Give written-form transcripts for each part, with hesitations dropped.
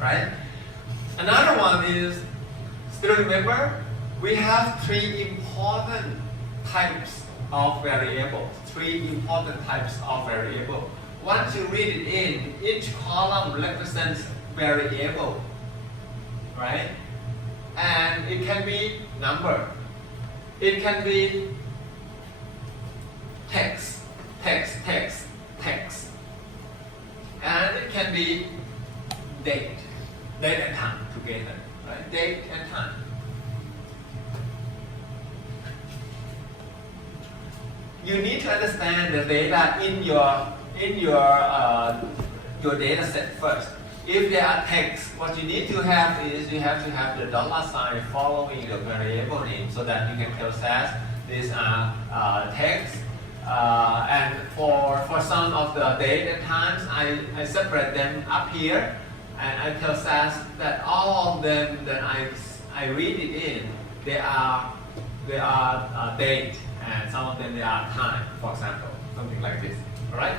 right? Another one is, still remember, we have three important types of variables. Once you read it in, each column represents variable, right? And it can be number, it can be text, and it can be date and time together, right? Date and time. You need to understand the data in your data set first. If there are text, what you need to have is you have to have the $sign following the variable name so that you can tell SAS these are text. And for some of the date and times, I separate them up here, and I tell SAS that all of them that I read it in, they are date, and some of them they are time, for example, something like this. All right.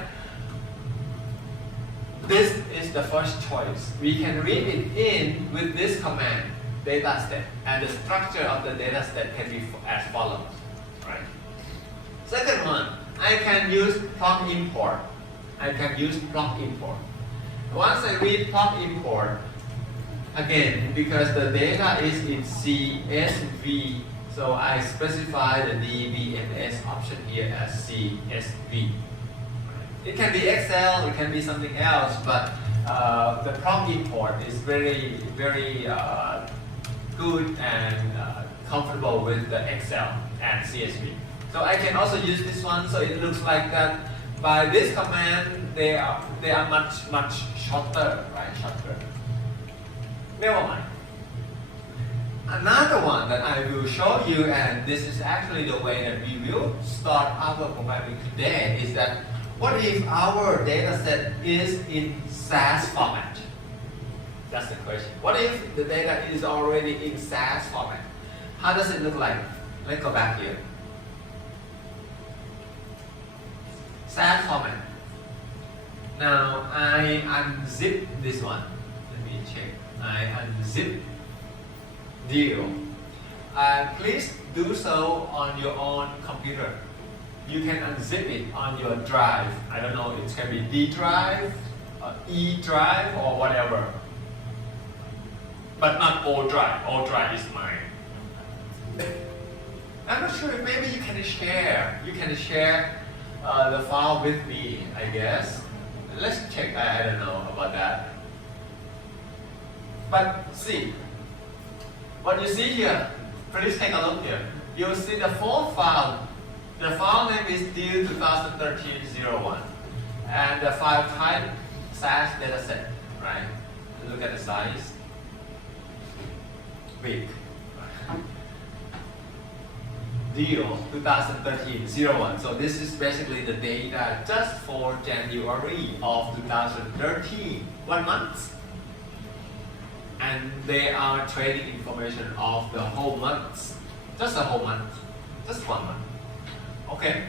This is the first choice. We can read it in with this command, dataset, and the structure of the dataset can be as follows. Right. Second one, I can use plug import. Once I read plug import, again, because the data is in CSV, so I specify the DBMS option here as CSV. It can be Excel, it can be something else, but the plug import is very good and comfortable with the Excel and CSV. So I can also use this one, so it looks like that. By this command, they are much shorter, right? Shorter. Never mind. Another one that I will show you, and this is actually the way that we will start our programming today, is that what if our data set is in SAS format? That's the question. What if the data is already in SAS format? How does it look like? Let's go back here. SAS format. Now I unzip this one. Let me check. I unzip deal. Please do so on your own computer. You can unzip it on your drive. I don't know, it can be D drive, E drive, or whatever. But not O drive. O drive is mine. I'm not sure if maybe you can share. The file with me, I guess. Let's check. I don't know about that. But see, what you see here, please take a look here. You'll see the full file. The file name is due 2013-01. And the file type, SAS dataset, right? Look at the size. Big. Deal 2013-01. So this is basically the data just for January of 2013, 1 month. And they are trading information of the whole month, just a whole month, just 1 month. Okay.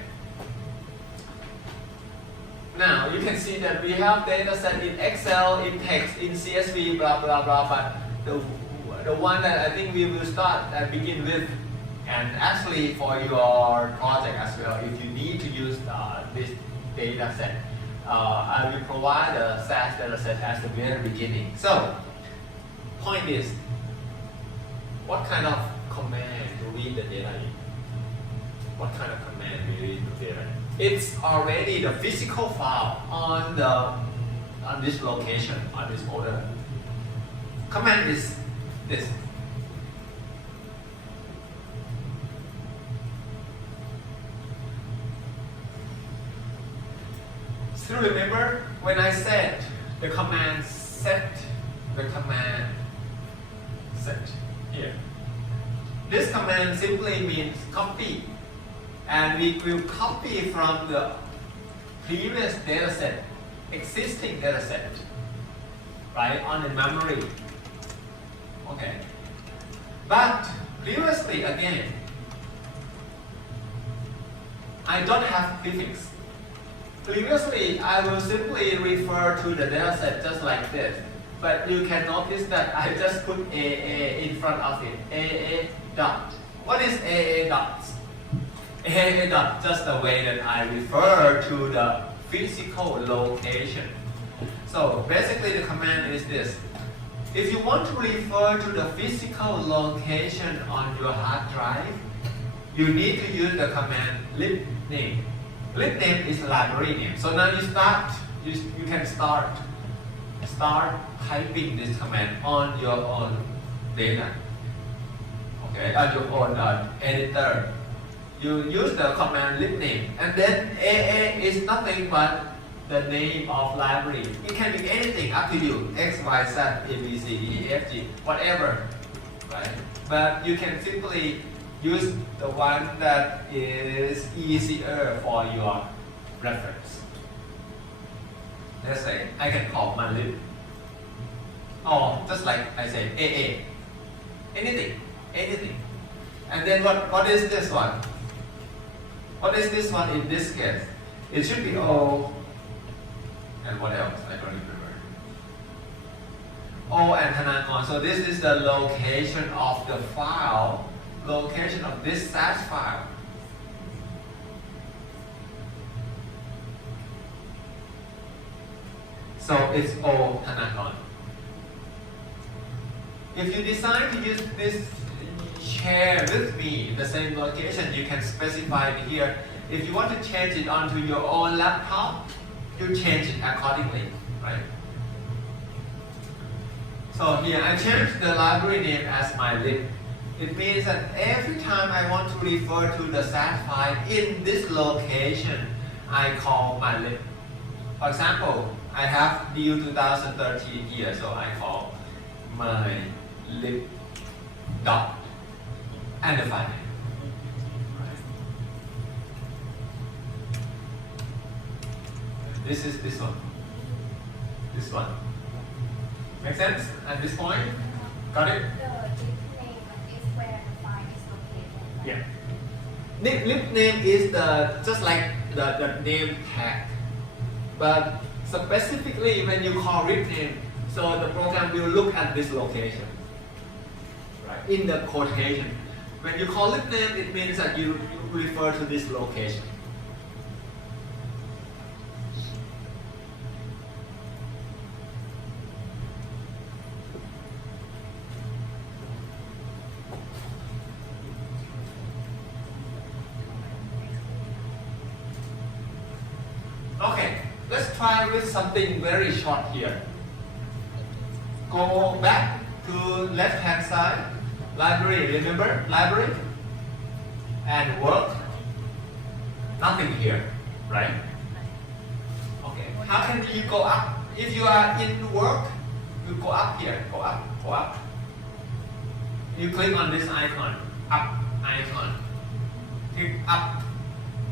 Now you can see that we have data set in Excel, in text, in CSV, blah blah blah. But the one that I think we will start and begin with, and actually for your project as well, if you need to use this data set, I will provide a SAS data set at the very beginning. So, point is, what kind of command to read the data in? What kind of command we read the data in? It's already the physical file on this location, on this folder. Command is this. Still remember when I said the command set, here. This command simply means copy, and we will copy from the previous dataset, existing dataset, right, on the memory. Okay. But previously, again, I don't have prefix. Previously, I will simply refer to the dataset just like this. But you can notice that I just put AA in front of it. AA dot. What is AA dot? AA dot, just the way that I refer to the physical location. So basically the command is this. If you want to refer to the physical location on your hard drive, you need to use the command libname. Libname is library name. So now you can start typing this command on your own data. Okay, on your own editor. You use the command libname, and then AA is nothing but the name of library. It can be anything, up to you. X, Y, Z, A, B, C, D, E, F, G, whatever, right? But you can simply use the one that is easier for your reference. Let's say I can call my lib, or just like I say AA, anything. And then what is this one? What is this one in this case? It should be O, and what else? I don't remember. O and Hanakon. So this is the location of the file, location of this SAS file. So it's O Hanakon. If you decide to use this share with me in the same location, you can specify it here. If you want to change it onto your own laptop, you change it accordingly, right? So here I changed the library name as my lib. It means that every time I want to refer to the SAS file in this location, I call my lib. For example, I have DU 2013 here, so I call my lib dot and the file name. This is this one. This one. Make sense at this point? Got it? The lib name is where the file is located. Yeah. Lib name is just like the name tag. But specifically when you call lib name, so the program will look at this location. Right? In the quotation. When you call lib name, it means that you refer to this location. Okay, let's try with something very short here. Go back to left hand side. Library, remember? Library? And work. Nothing here, right? Okay, how can you go up? If you are in work, you go up here. Go up. You click on this icon. Up icon. Click up.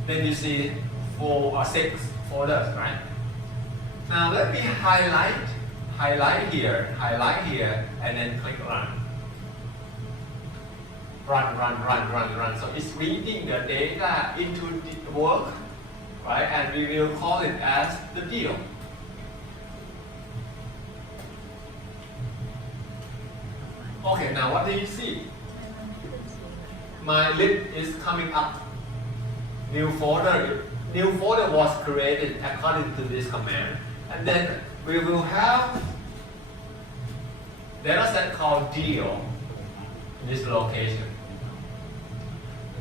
Then you see 4 or 6 folders, right? Now let me highlight here, and then click run. Run. So it's reading the data into the work, right? And we will call it as the deal. Okay, now what do you see? My lib is coming up. New folder was created according to this command. And then we will have data set called deal in this location.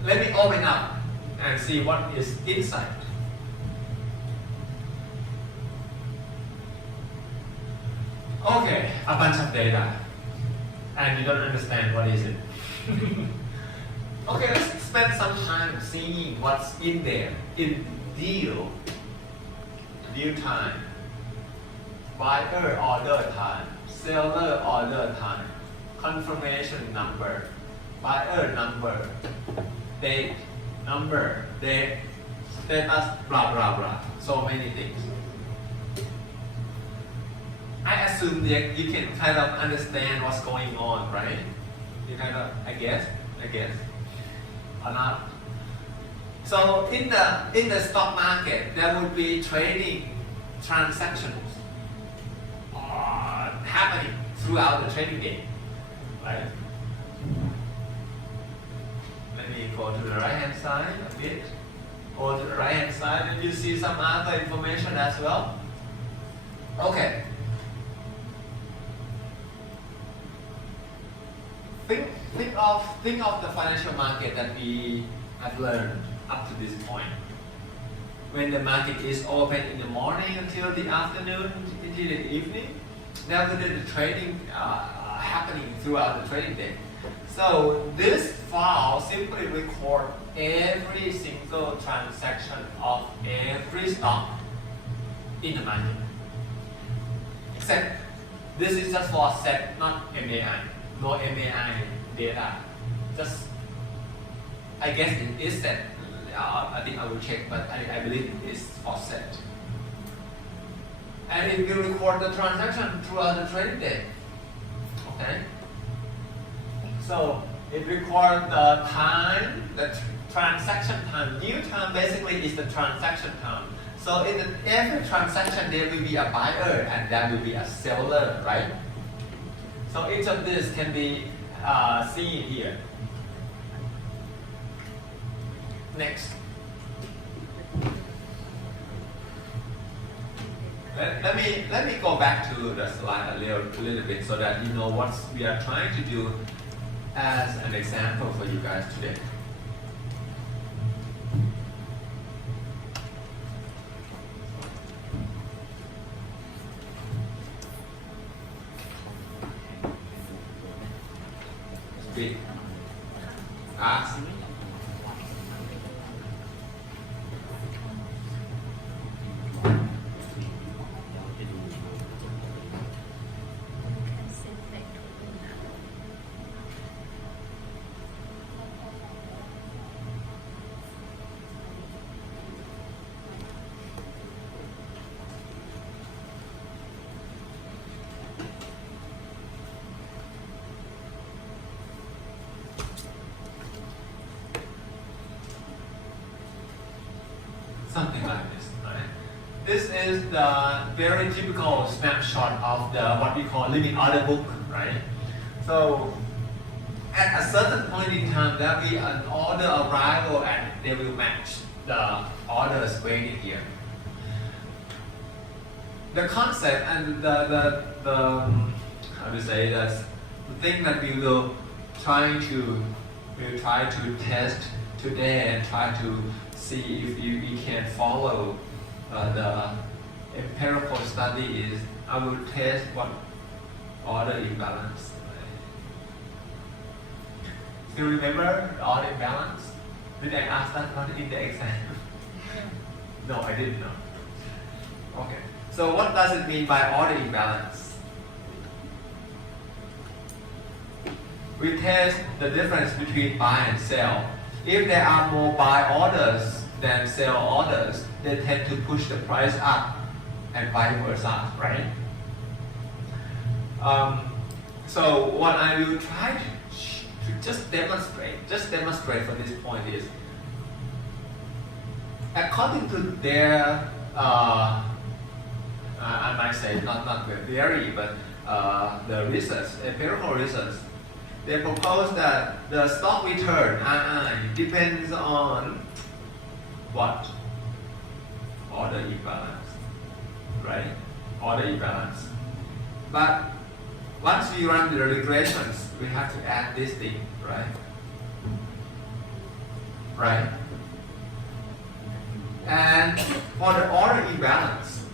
Let me open up and see what is inside. Okay, a bunch of data. And you don't understand what is it. Okay, let's spend some time seeing what's in there. In deal time, buyer order time, seller order time, confirmation number, buyer number, date, number, date, status, blah blah blah. So many things. I assume that you can kind of understand what's going on, right? You kind of, I guess, or not. So in the stock market, there would be trading transactions. happening throughout the trading day, right? Let me go to the right hand side a bit. Go to the right hand side and you see some other information as well. Okay. Think of the financial market that we have learned up to this point. When the market is open in the morning until the afternoon, until the evening, now the trading happening throughout the trading day. So this file simply record every single transaction of every stock in the market. Except this is just for set, not MAI. No MAI data. Just I guess it is set. I think I will check, but I believe it is for set. And it will record the transaction throughout the trading day. Okay. So it records the time, the transaction time. New time basically is the transaction time. So in every transaction there will be a buyer and there will be a seller, right? So each of these can be seen here. Next. Let me go back to the slide a little bit so that you know what we are trying to do as an example for you guys today. Big. Ask. Something like this, right? This is the very typical snapshot of the what we call living order book, right? So at a certain point in time, there will be an order arrival and they will match the orders waiting here. The concept and the how to say that the thing that we will try to test today and try to see if we can follow the empirical study is I will test what order imbalance. Still remember the order imbalance? Did I ask that one in the exam? No, I didn't know. Okay. So what does it mean by order imbalance? We test the difference between buy and sell. If there are more buy orders than sell orders, they tend to push the price up and vice versa, right? So what I will try to just demonstrate for this point is, according to their, I might say not the theory, but the research, empirical research, they propose that the stock return (II) depends on what? Order imbalance, right? Order imbalance. But once we run the regressions, we have to add this thing, right? Right? And for the order imbalance,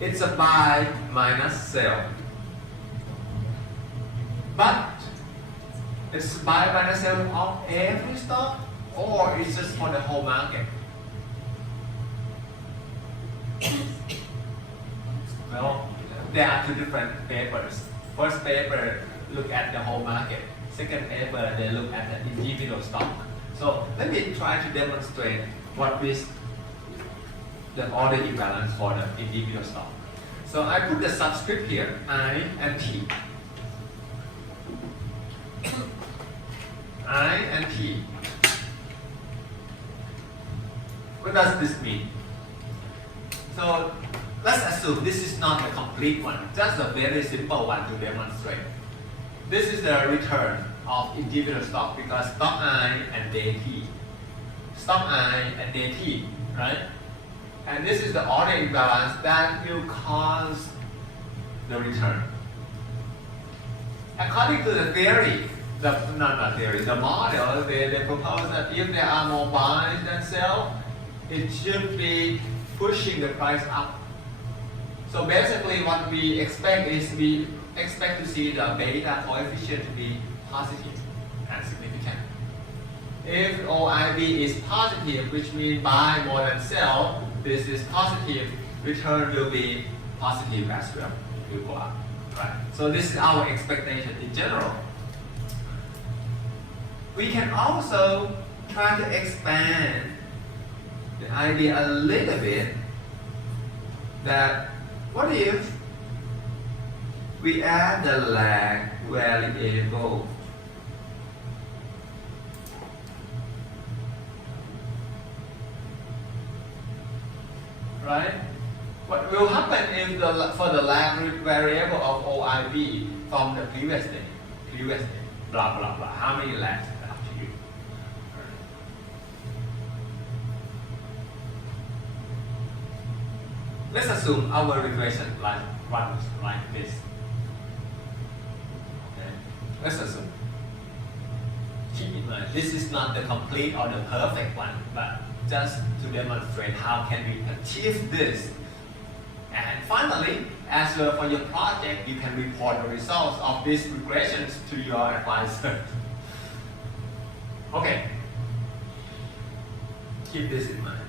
it's a buy minus sell. But it's buy minus sell of every stock, or it's just for the whole market? Well, there are two different papers. First paper look at the whole market. Second paper they look at the individual stock. So let me try to demonstrate what is the order imbalance for the individual stock. So I put the subscript here, I and T. I and T. What does this mean? So let's assume this is not the complete one, just a very simple one to demonstrate. This is the return of individual stock because stock I and day T. Stock I and day T, right? And this is the order imbalance that will cause the return. According to the theory, the model, they propose that if there are more buys than sell, it should be pushing the price up. So basically what we expect is we expect to see the beta coefficient to be positive and significant. If OIB is positive, which means buy more than sell, this is positive, return will be positive as well, it will go up. Right? So this is our expectation in general. We can also try to expand the idea a little bit that what if we add the lag variable? Right? What will happen if for the lag variable of OIB from the previous day, blah blah blah. How many lags? Up to you. Let's assume our regression runs like this. Okay. Let's assume. Keep in mind, this is not the complete or the perfect one, but just to demonstrate how can we achieve this. And finally, as well for your project, you can report the results of these regressions to your advisor. Okay. Keep this in mind.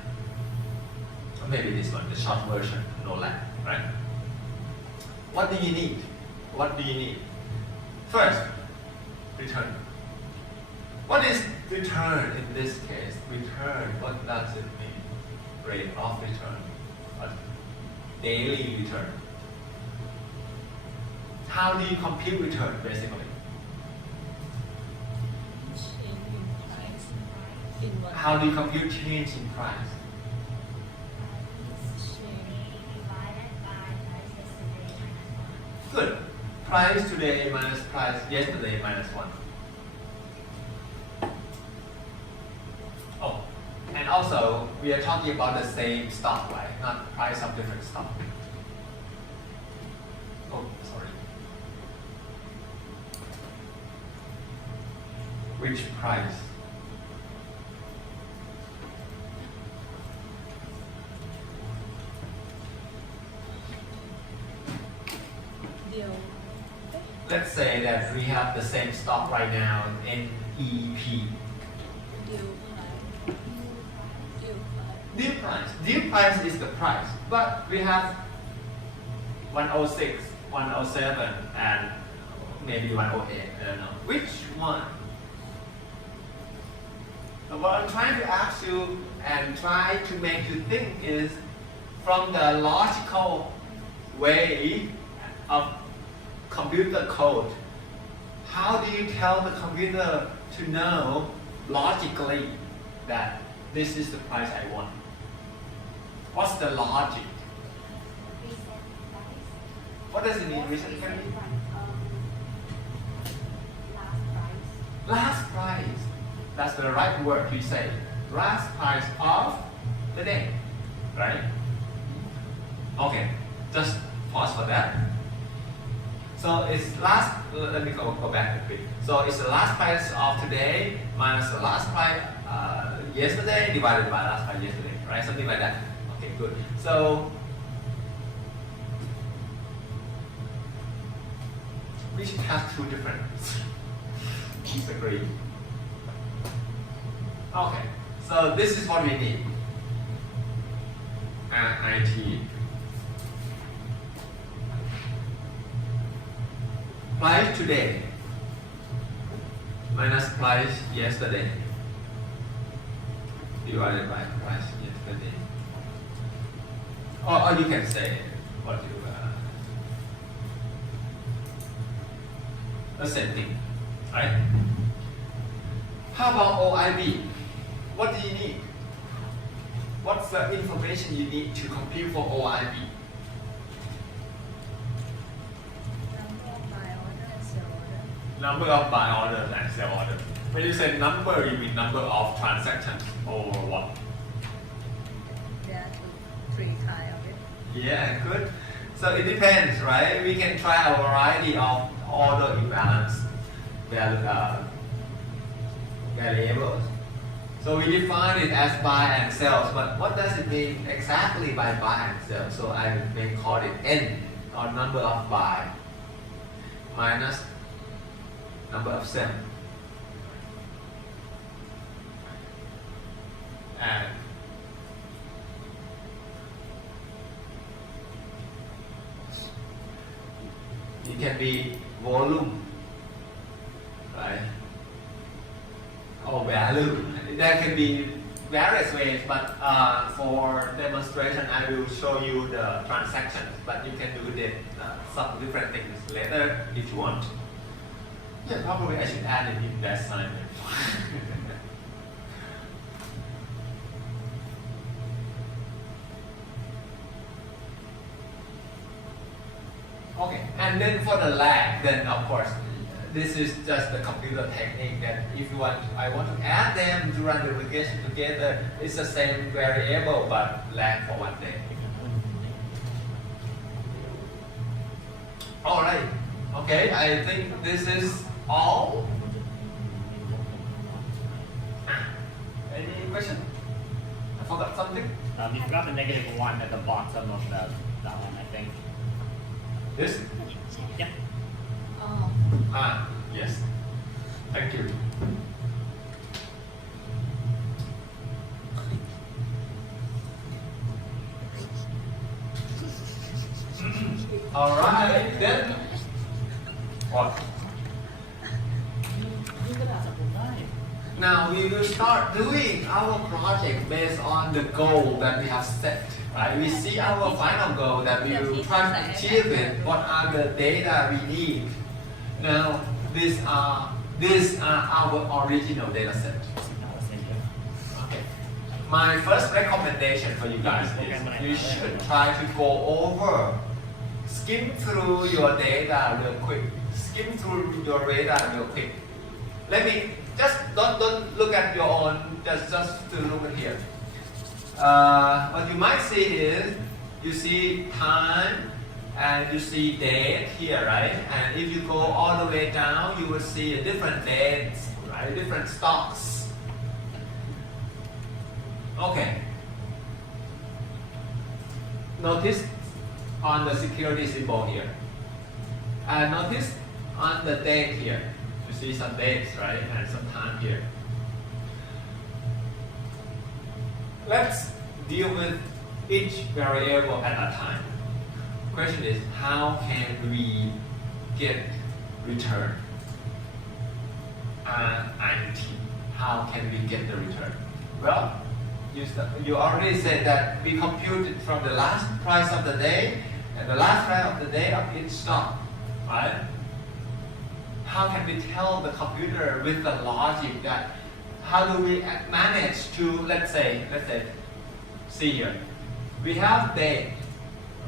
Or maybe this one, the short version, no lag, right? What do you need? What do you need? First, return. What is return in this case? Return, what does it mean? Rate of return. Daily return. How do you compute return basically? Change in price. In what? How do you compute change in price? Good. Price today minus price yesterday minus 1. Oh, and also we are talking about the same stock, right? Not price of different stock. Oh, sorry. Which price? Deal. Let's say that we have the same stock right now in NEP. Deal price. Deal price. Deal price. Deal price is the price, but we have 106, 107, and maybe 108. I don't know. Which one? So what I'm trying to ask you and try to make you think is from the logical way of computer code. How do you tell the computer to know logically that this is the price I want? What's the logic? What does it mean? Reason for me? Last price. That's the right word we say. Last price of the day. Right? Okay. Just pause for that. So it's last, let me go back a bit. So it's the last price of today minus the last price yesterday divided by last price yesterday, right? Something like that. Okay, good. So we should have two different disagree. Okay, so this is what we need. IT. Price today minus price yesterday divided by price yesterday. Or you can say what you the same thing, right? How about OIB? What do you need? What's the information you need to compute for OIB? Number of buy orders and sell orders. When you say number, you mean number of transactions or what? There are three kinds of it. Yeah, good. So it depends, right? We can try a variety of order imbalance variables. So we define it as buy and sell, but what does it mean exactly by buy and sell? So I may call it N, or number of buy, minus number of sell. And it can be volume, right? Or value. There can be various ways, but for demonstration, I will show you the transactions. But you can do some different things later if you want. Yeah, probably I should add it in that assignment. Okay, and then for the lag, then of course, this is just the computer technique that if you want, I want to add them to run the application together, it's the same variable but lag for 1 day. Alright, okay, I think this is all. Any question? I forgot something? You forgot the -1 at the bottom of that one, I think. This? Yep. Oh. Yes. Thank you. All right, then what? Now we will start doing our project based on the goal that we have set. Right? We see our final goal that we will try to achieve it. What are the data we need? Now these are our original data set. Okay. My first recommendation for you guys is you should try to go over, skim through your data real quick. Skim through your data real quick. Let me just don't look at your own. Just to look at here. What you might see is you see time and you see date here, right? And if you go all the way down, you will see a different dates, right? Different stocks. Okay. Notice on the security symbol here. And notice on the date here. You see some dates, right? And some time here. Let's deal with each variable at a time. Question is, how can we get return? INT. How can we get the return? Well, you already said that we computed from the last price of the day and the last price of the day of each stock, right? How can we tell the computer with the logic that how do we manage to, let's say, see here. We have date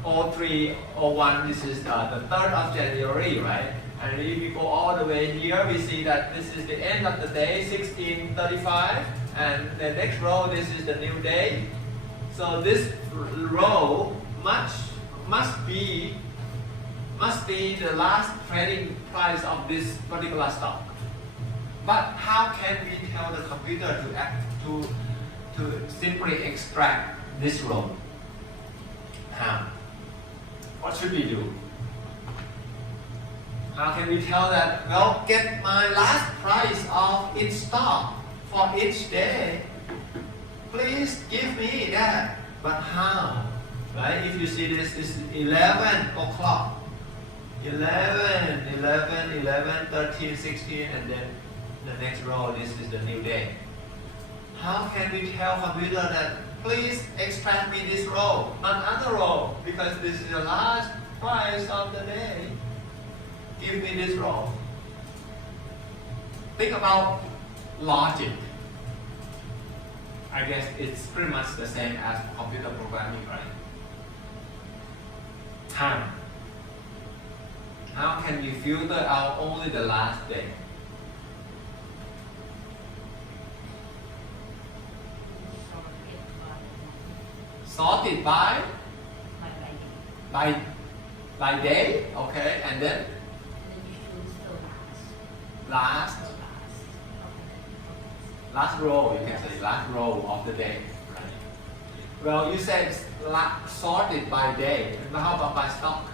0301, this is the 3rd of January, right? And if we go all the way here, we see that this is the end of the day, 16:35, and the next row, this is the new day. So this row must be the last trading price of this particular stock. But how can we tell the computer to simply extract this row? How? What should we do? How can we tell that, well, get my last price of each stock for each day? Please give me that. But how? Right? If you see this is 11 o'clock. 11, 13, 16, and then the next row, this is the new day. How can we tell computer that please extract me this row, not other row, because this is the last price of the day. Give me this row. Think about logic. I guess it's pretty much the same as computer programming, right? Time. How can we filter out only the last day? Sort it by Sort it by day. by day, okay, and then And then you choose the last last row, you can say last row of the day. Right? Well, you said sorted by day, and how about by stock?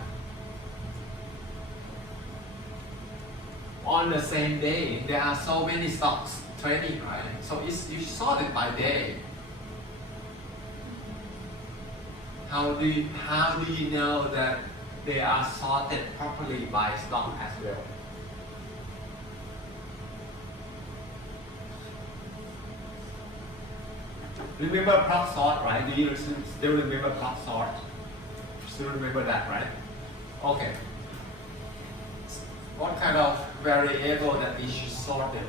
On the same day, there are so many stocks trading, right? So you sort it by day. How do you know that they are sorted properly by stock as well? Remember proc sort, right? Do you still remember proc sort? Still remember that, right? Okay. What kind of variable that we should sort them?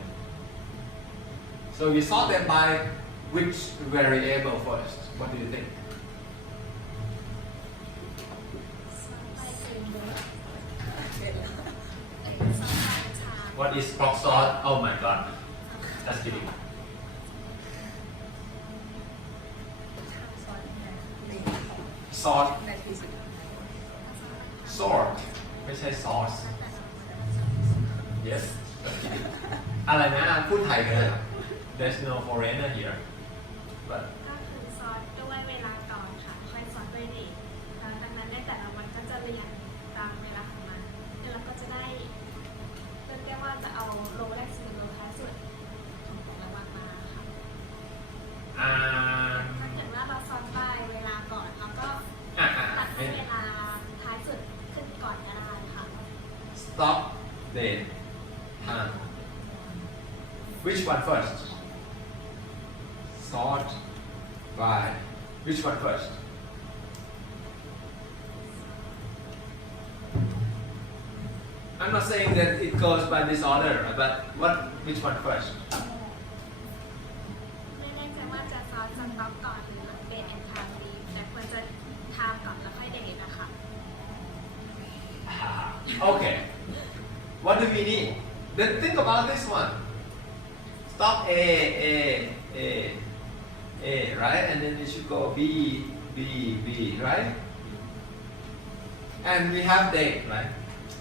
So we sort them by which variable first? What do you think? What is proc sort? Oh my god. That's kidding. Sort. นาทีสุด Sort. ไม่ใช่ source. Yes. That's kidding. อะไรนะพูดไทยกันเลย There's no foreigner here. But ก็คือซอสด้วยเวลาก่อนค่ะ ค่อยซอสด้วยเดทดังนั้นในแต่ละวันก็จะเรียงตามเวลาของมันแล้วเราก็จะได้เรียกว่าจะเอาโลแรกสุดโลท้ายสุดของรางวัลมาค่ะ ถ้าเกิดว่าเราซอสไปเวลาก่อนเราก็ตัดให้เวลาท้ายสุดขึ้นก่อนก็ได้ค่ะ stop date time. Which one first? Sort by which one first? I'm not saying that it goes by this order, but which one first? ไม่แน่ใจว่าจะซอสสต็อกก่อนหรือเดทแอนด์ไทม์ดีแต่ควรจะไทม์ก่อนแล้วค่อยเดทนะคะ Okay. What do we need? Then think about this one. Stop A, right? And then it should go B, right? And we have date, right?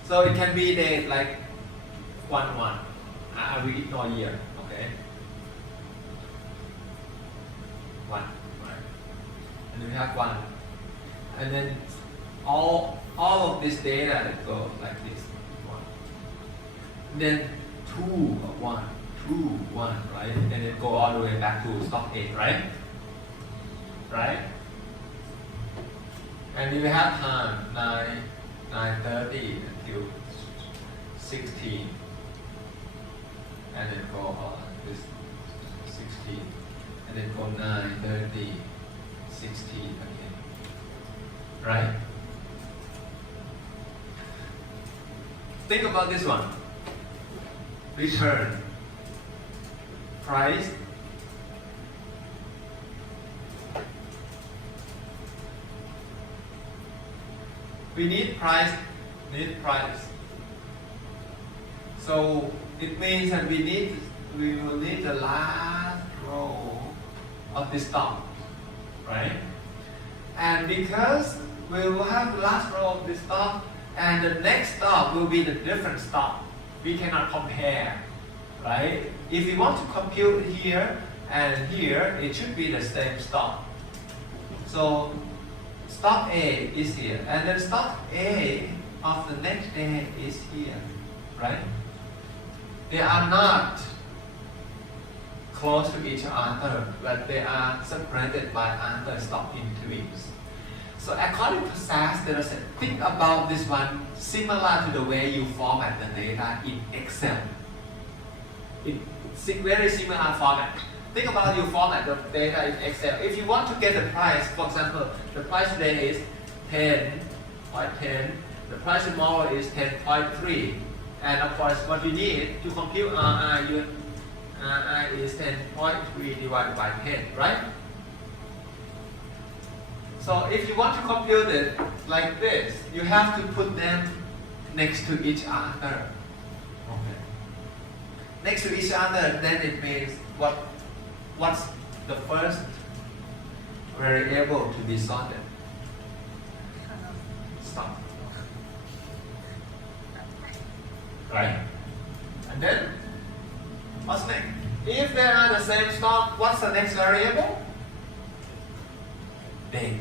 So it can be date like 1-1. We ignore year, okay? 1, right? And then we have 1. And then all of this data that go like this. 1. Then 2, 1, 2, 1, right? And then go all the way back to stock 8, right? Right? And we have time 9:30 until 16. And then go on this 16. And then go 9:30, 16 again. Right? Think about this one. Return. Price. We need price. So it means that we will need the last row of this stock, right? And because we will have the last row of this stock, and the next stock will be the different stock, we cannot compare, right? If we want to compute here and here, it should be the same stock. So stock A is here, and then stock A of the next day is here, right? They are not close to each other, but they are separated by other stock entries. So according to SAS, there is a think about this one similar to the way you format the data in Excel. It's very similar format. Think about you format the data in Excel. If you want to get the price, for example, the price today is 10.10. The price tomorrow is 10.3. And of course, what you need to compute RI is 10.3 divided by 10, right? So if you want to compute it like this, you have to put them next to each other. Okay. Next to each other, then it means what's the first variable to be sorted? Stop. Right? And then, what's next? If they are the same stop, what's the next variable? Date.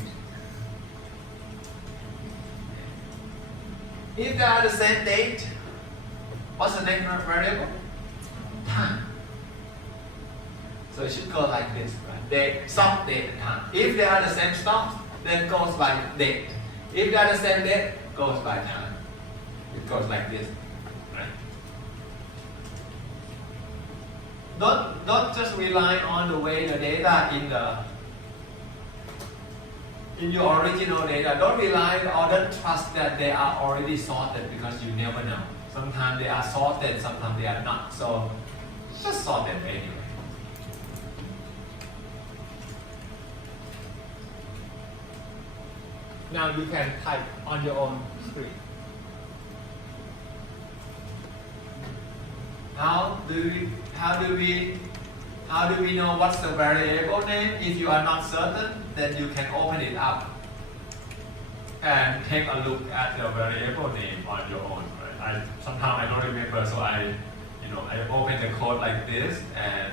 If they are the same date, what's the next variable? Time. So it should go like this, right? Date, stop, date, and time. If they are the same stops, then goes by date. If they are the same date, goes by time. It goes like this, right? Don't just rely on the way the data in your original data. Don't rely or don't trust that they are already sorted, because you never know. Sometimes they are sorted, sometimes they are not. So just sort them anyway. Now you can type on your own screen. How do we know what's the variable name? If you are not certain, then you can open it up and take a look at the variable name on your own. Right? Sometimes I don't remember, so I open the code like this. And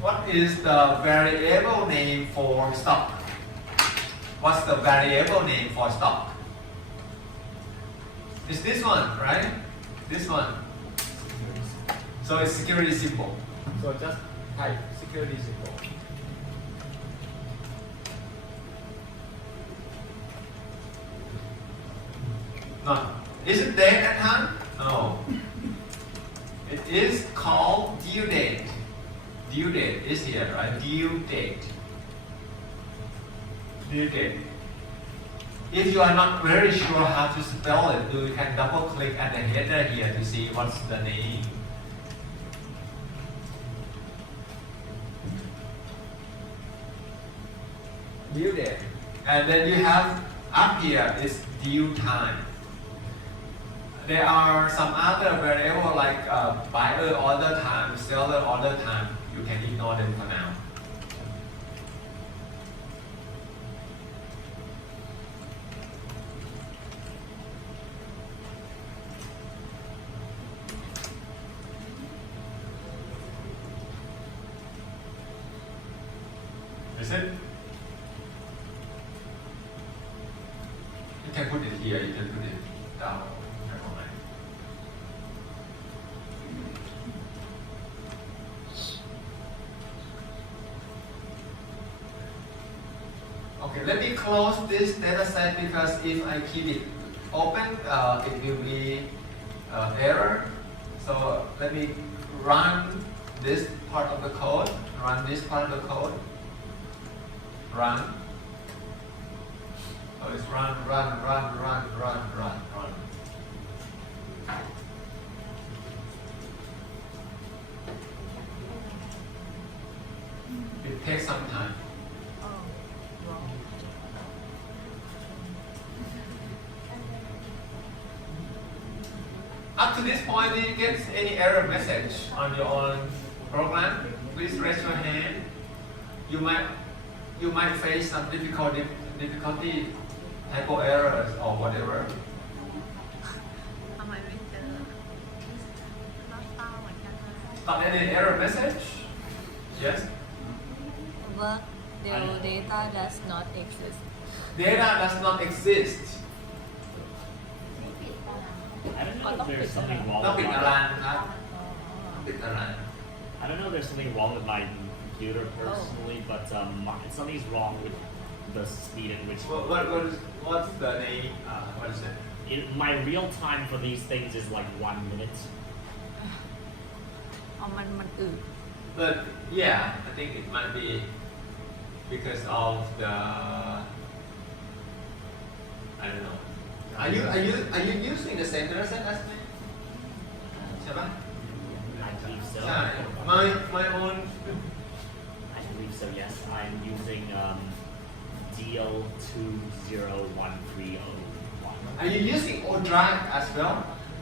what is the variable name for stock? What's the variable name for stock? It's this one, right? This one. So it's security symbol. So just type security symbol. No. Is it date and time? No. It is called due date. Due date is here, right? Due date. Due date. If you are not very sure how to spell it, you can double click at the header here to see what's the name. Due date. And then you have up here is due time. There are some other variables like buyer order time, seller order time. You can ignore them for now. Is it? You can put it here, you can put it down. Never mind. Okay, let me close this data set, because if I keep it open, it will be error. So let me run this part of the code, run this part of the code. Run. Oh, it's run. It takes some time. Oh, wrong. Up to this point, did you get any error message on your own program? Please raise your hand. You might face some difficulty, typo errors or whatever. ทำไมไม่เจอ Not any error message? Yes? Work data does not exist. Data does not exist. I don't know if there's something wrong ต้อง with ปิดตา my, รางครับปิดตาราง I don't know if there's something wrong with my computer personally, but something's wrong with the speed at which What's the name? What is it? my real time for these things is like 1 minute. อ๋อมันอืด But yeah, I think it might be because of the, I don't know. Are you using the same data set as me? ใช่ปะ I believe so. ใช่ my own. I believe so, yes. I'm using DL20130. Are you using O drive as well?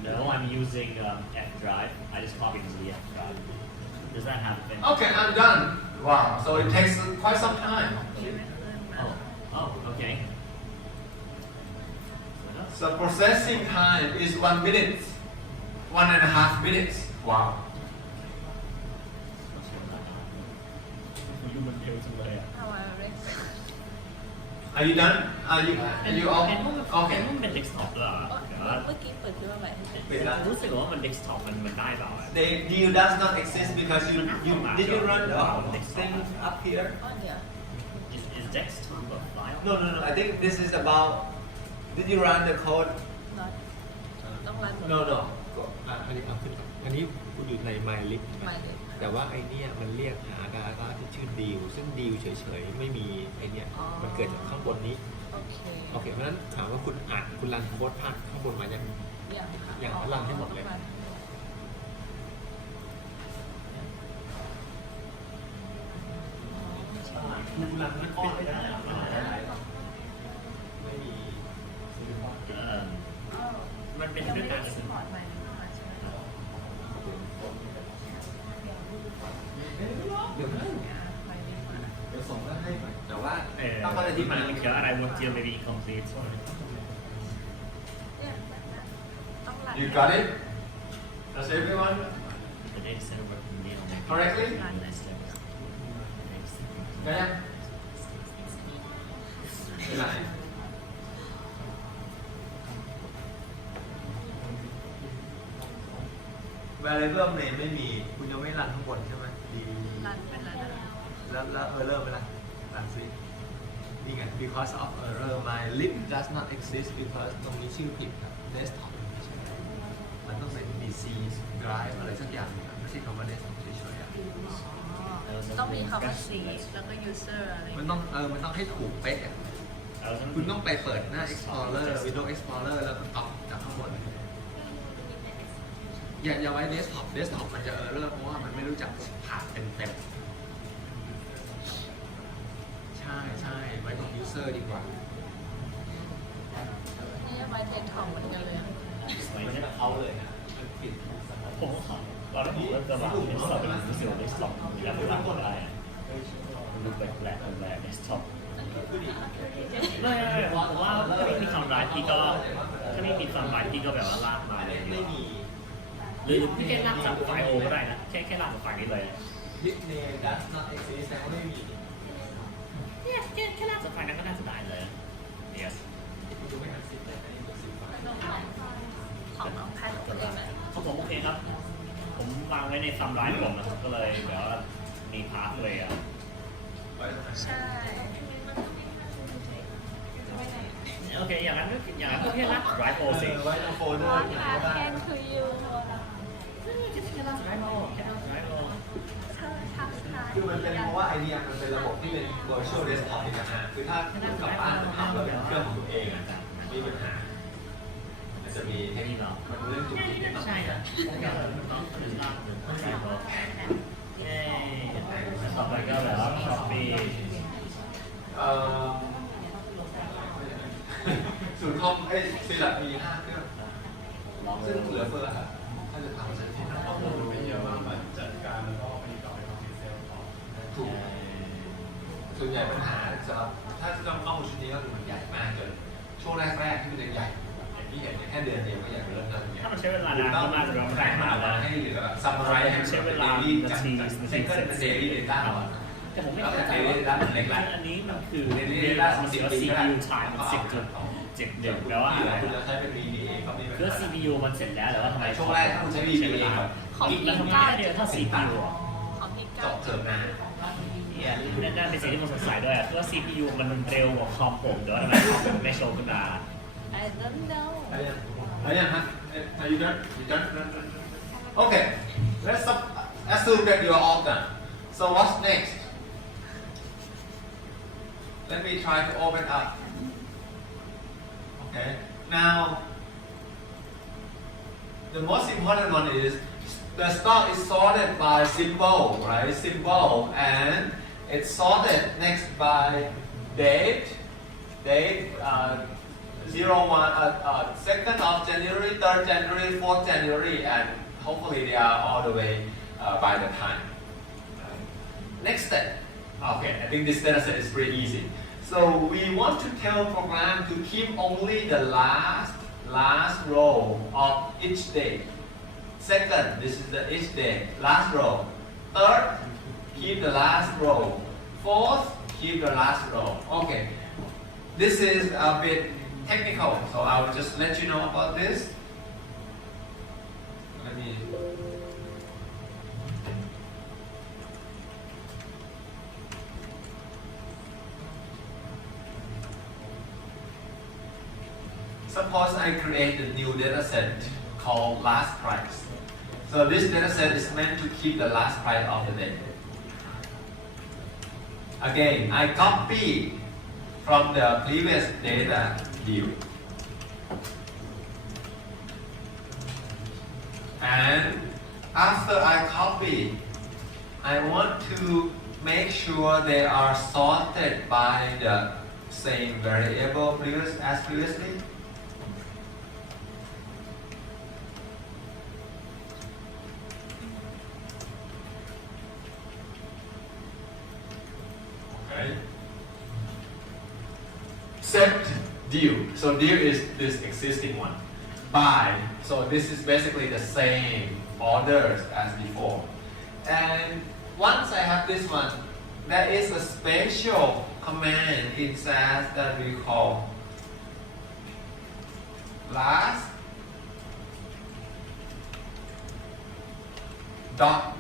No, I'm using F drive. I just copied into the F drive. Does that happen? Okay, I'm done. Wow, so it takes quite some time. Oh, okay. So processing time is 1 minute, 1.5 minutes. Wow. ดูมันเร็วจังเลยอ่ะ How I rest. Are you done? Are you all? เห็นว่า Okay. มันเป็นเดสก์ท็อปหรอแต่ว่า เมื่อกี้เปิดขึ้นมาใหม่ รู้สึกว่ามันเดสก์ท็อปมันได้เปล่า The deal does not exist because you did you run the thing up here? อ๋อเดี๋ยว is desktop a file No. I think this is about. Did you run the code? not ต้องรัน No. อันนี้เอาขึ้นก่อนอันนี้อยู่ใน My List มาเลย แต่ว่าไอเนี้ยมันเรียกหาดาที่ชื่อดีลซึ่งดีลเฉยๆไม่มีไอเนี้ยมันเกิดจากข้างบนนี้ โอเค โอเคเพราะฉะนั้นถามว่าคุณอ่านคุณรันโค้ดภาคข้างบนมายัง อย่างค่ะ อย่างรันให้หมดเลย มันรันไม่อ้อไม่ได้มันเป็นเรื่องการซื้อ พอร์ตใหม่มาใช่ไหม เดี๋ยวนะ ไม่ได้มา เดี๋ยวส่งให้ใหม่แต่ว่า ต้องเข้าใจที่มันเขียนอะไร what deal may be complete เนี่ยต้องรัน You got it? Does everyone the data center working nail correctly? ได้ยังไม่ไหนvariable name ไม่มีคุณยังไม่รันข้างบนใช่ไหมดี รันเป็นรันอะไร แล้วerror ไปละรันซินี่ไง because of error my lib does not exist because ตรงนี้ชื่อผิดครับ desktop ไม่ใช่มันต้องเป็น DC drive อะไรสักอย่างนึงไม่ใช่คำว่า desktop เฉยๆอะ ต้องมีคำว่า C แล้วก็ user อะไร มันต้องให้ถูกเป๊ะอะคุณต้องไปเปิดหน้า Explorer Windows Explorer แล้วก็ตอบจากข้างบนอย่าไว้ desktop มันจะerror เพราะว่ามันไม่รู้จักผ่านเต็มใช่ไว้กับ user ดีกว่า นี่ไว้เทคทองเหมือนกันเลย ไม่ใช่ เขาเลยนะมันผิด ผมก็ตอนแรกผมก็จะวาง desktop เป็นรู้สึกว่า desktop แล้วผมวางอะไรอ่ะมันดูแปลกๆ desktop ไม่ผมว่าถ้าไม่มีคำร้ายพี่ก็ถ้าไม่มีคำร้ายพี่ก็แบบว่าลากมาเลย ไม่มี หรือพี่แค่ลากจากไฟล์โอก็ได้นะแค่ลากจากไฟล์นี้เลย lib name does not exist แต่ว่าไม่มี เนี่ยแค่ลากจากไฟล์นั้นก็น่าจะได้เลย yes ดูไม่ทันสิทธิ์เลยอันนี้ตัวสิทธิ์ ของน้องแพทย์ตัวเองไหม ของผมโอเคครับ ผมวางไว้ในซัมไลน์ผมนะครับก็เลยแบบว่ามีพาร์ทเลยอ่ะ ใช่ โอเคอย่างนั้นก็แค่ลากไดรฟ์โอสิ ไว้ในโฟลเดอร์ What ไหนก็ได้ happened to you แค่ลากไดรฟ์โอแค่ลากไดรฟ์โอ เธอทำค่ะ คือมันเป็นเพราะว่าไอเดียมันเป็นระบบที่เป็น virtual desktop อีกนะฮะคือถ้าคุณกลับบ้านทำแล้วเป็นเครื่องของตัวเองอ่ะมีปัญหามันจะมีเทคนิคมันเรื่องจุดนี้นิดหน่อย ใช่ครับต้องลากไดรฟ์โอเย้ต่อไปก็แบบว่าช้อปปี้ ศูนย์คอมซีลับมี5เครื่องซึ่งเหลือเฟือครับถ้าจะทำใช้ที่ข้อมูลมันไม่เยอะมากมันจัดการแล้วก็ไปต่อไปทำดีเซลต่อถูกส่วนใหญ่ปัญหาสำหรับถ้าจะต้องข้อมูลชุดนี้ก็คือมันใหญ่มากจนช่วงแรกๆที่มันใหญ่อย่างที่เห็นแค่เดือนเดียวก็อยากเริ่มแล้ว ถ้ามันใช้เวลานานก็น่าจะร้องแรงมาแล้ว ให้เหลือซัมมาไรซ์ให้ ใช้เวลา จากเซนเกิลเป็นเดลี่เดต้าก่อน แต่ผมไม่เข้าใจว่าอันนี้มันคือเดต้ามันเสีย CPU time มัน10.7แปลว่าอะไร คุณจะใช้เป็น VBA ก็มีปัญ คือ หา CPU มันเสร็จแล้วแต่ว่าทำไม ช่วงแรกถ้าคุณใช้ VBA ก่อน อีกแล้วทำไมแค่เดียวเท่า CPU อ่ะ ของพี่ จ ก้า บเสริมนะ เนี่ยนั่นเป็นสิ่งที่ผมสงสัยด้วยคือว่า CPU มันเร็วกว่าคอมผมแต่ว่าทำไมคอมผมไม่โชว์ขึ้นมา I don't know อะไรยังฮะ Are you done? You done? Okay. Let's assume that you are all done. So what's next? Let me try to open up. Okay. Now, the most important one is the stock is sorted by symbol, right? Symbol, and it's sorted next by date, 2nd of January, 3rd January, 4th January, and hopefully they are all the way by the time. Next step. Okay, I think this data set is pretty easy. So we want to tell program to keep only the last row of each day. Second, this is the each day, last row. Third, keep the last row. Fourth, keep the last row. Okay, this is a bit technical, so I will just let you know about this. Let me. Suppose I create a new data set called last price. So this data set is meant to keep the last price of the day. Again, I copy from the previous data view. And after I copy, I want to make sure they are sorted by the same variable as previously. Okay. Set due. So due is this existing one. By. So this is basically the same orders as before. And once I have this one, there is a special command in SAS that we call last dot.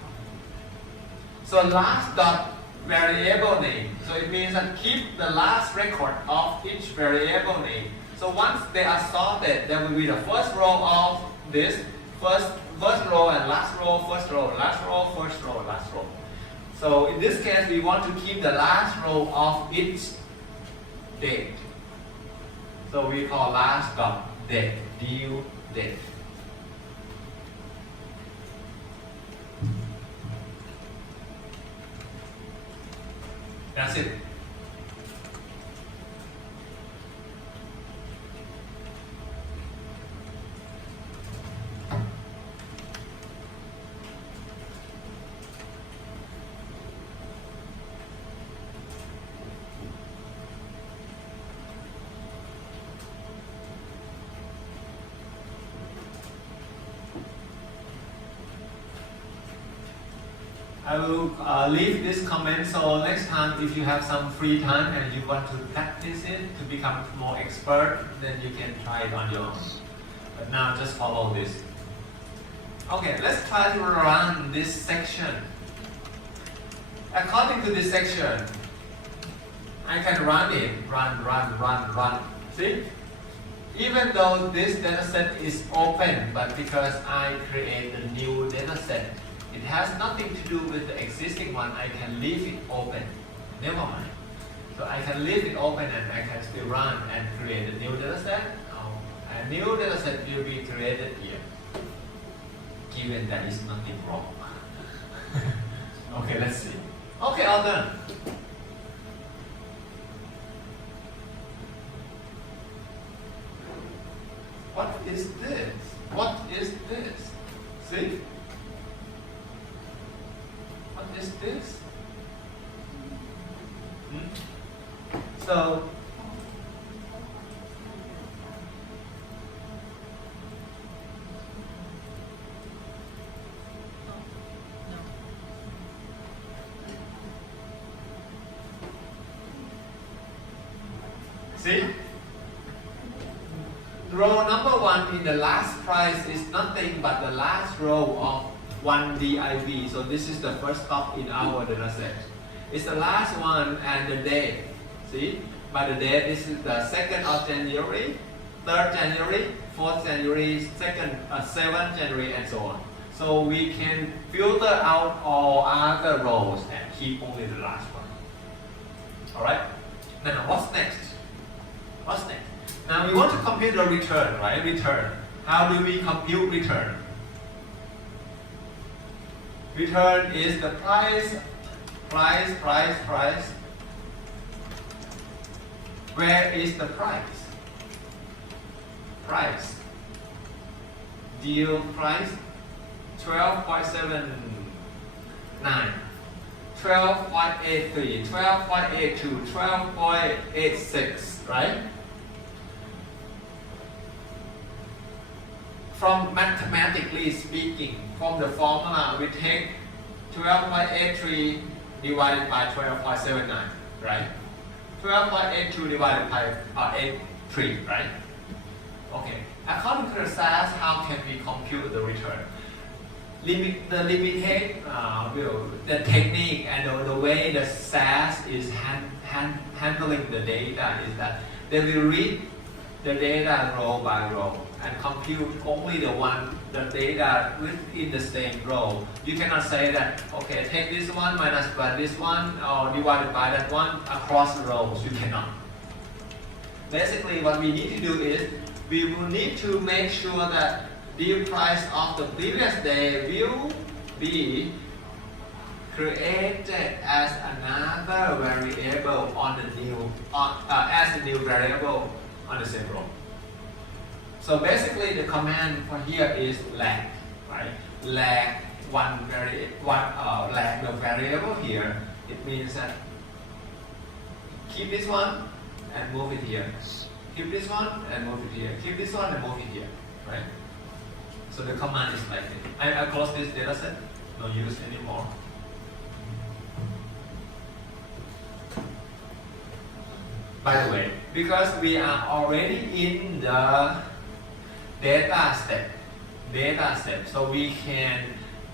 So last dot variable name. So it means that keep the last record of each variable name. So once they are sorted, there will be the first row of this, first row and last row, first row, last row, first row, last row. So in this case, we want to keep the last row of each date. So we call last dot date, due date. That's it. I will leave this comment, so next time if you have some free time and you want to practice it to become more expert, then you can try it on your own. But now just follow this. Okay, let's try to run this section. According to this section, I can run it, run. See? Even though this dataset is open, but because I create a new dataset, it has nothing to do with the existing one. I can leave it open. Never mind. So I can leave it open and I can still run and create a new dataset. A new dataset will be created here, given there is nothing wrong. Okay, let's see. Okay, all done. What is this? What is this? See? What is this? So, see? Row number 1 in the last price is nothing but the last row of 1 DIV. So this is the first stop in our data set. It's the last one and the date. See? By the date, this is the 2nd of January, 3rd January, 4th January, 7th January, and so on. So we can filter out all other rows and keep only the last one. Alright? Now what's next? What's next? Now we want to compute the return, right? Return. How do we compute return? Return is the price. Where is the price? price. Deal price 12.79, 12.83, 12.82, 12.86, right? From mathematically speaking, from the formula, we take 12.83 divided by 12.79, right? 12.82 divided by 83, right? Okay. According to the SAS, how can we compute the return? The technique and the way the SAS is handling the data is that they will read the data row by row and compute only the data within the same row. You cannot say that, okay, take this one minus by this one or divided by that one across the rows. You cannot. Basically, what we need to do is we will need to make sure that the price of the previous day will be created as another variable on the new as a new variable on the same row. So basically, the command for here is lag, right? Lag lag the variable here. It means that keep this one and move it here. Keep this one and move it here. Keep this one and move it here, right? So the command is like this. I close this data set. No use anymore. By the way, because we are already in the data step, so we can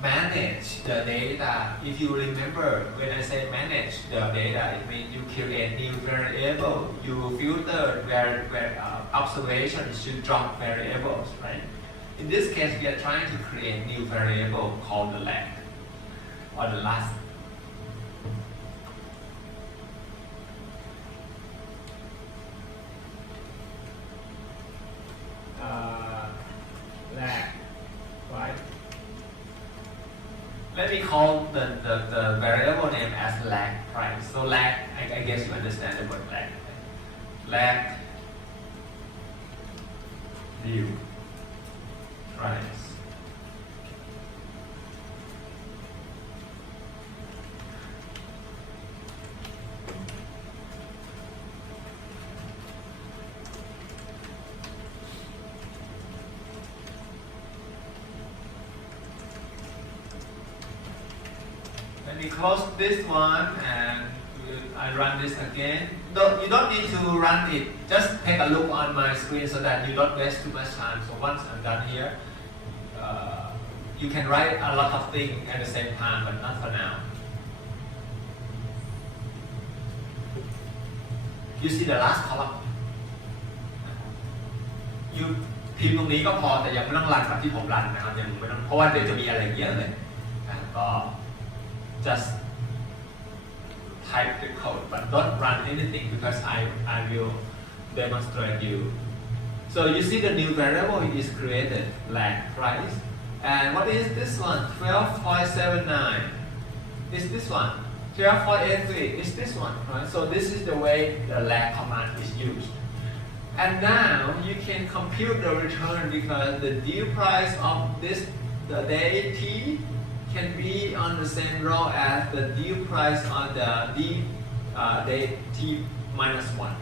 manage the data. If you remember, when I say manage the data, it means you create new variable, you filter where observations should drop variables, right? In this case, we are trying to create new variable called the lag, or the last. Lag, right? Let me call the variable name as lag price. So lag, I guess you understand the word lag. Lag view price. Let me close this one and I run this again. You don't need to run it. Just take a look on my screen so that you don't waste too much time. So once I'm done here, you can write a lot of things at the same time, but not for now. You see the last column? You พิมพ์ตรงนี้ก็พอแต่ยังไม่ต้องรันแบบที่ผมรันนะครับยังไม่ต้องเพราะว่าเดี๋ยวจะมีอะไรเยอะเลยก็ just type the code but don't run anything because I will demonstrate you. So you see the new variable is created, lag price. And what is this one? 12.79. Is this one? 12.83 is this one, right? So this is the way the lag command is used. And now you can compute the return because the due price of this, the day T, can be on the same row as the due price on the day T minus 1,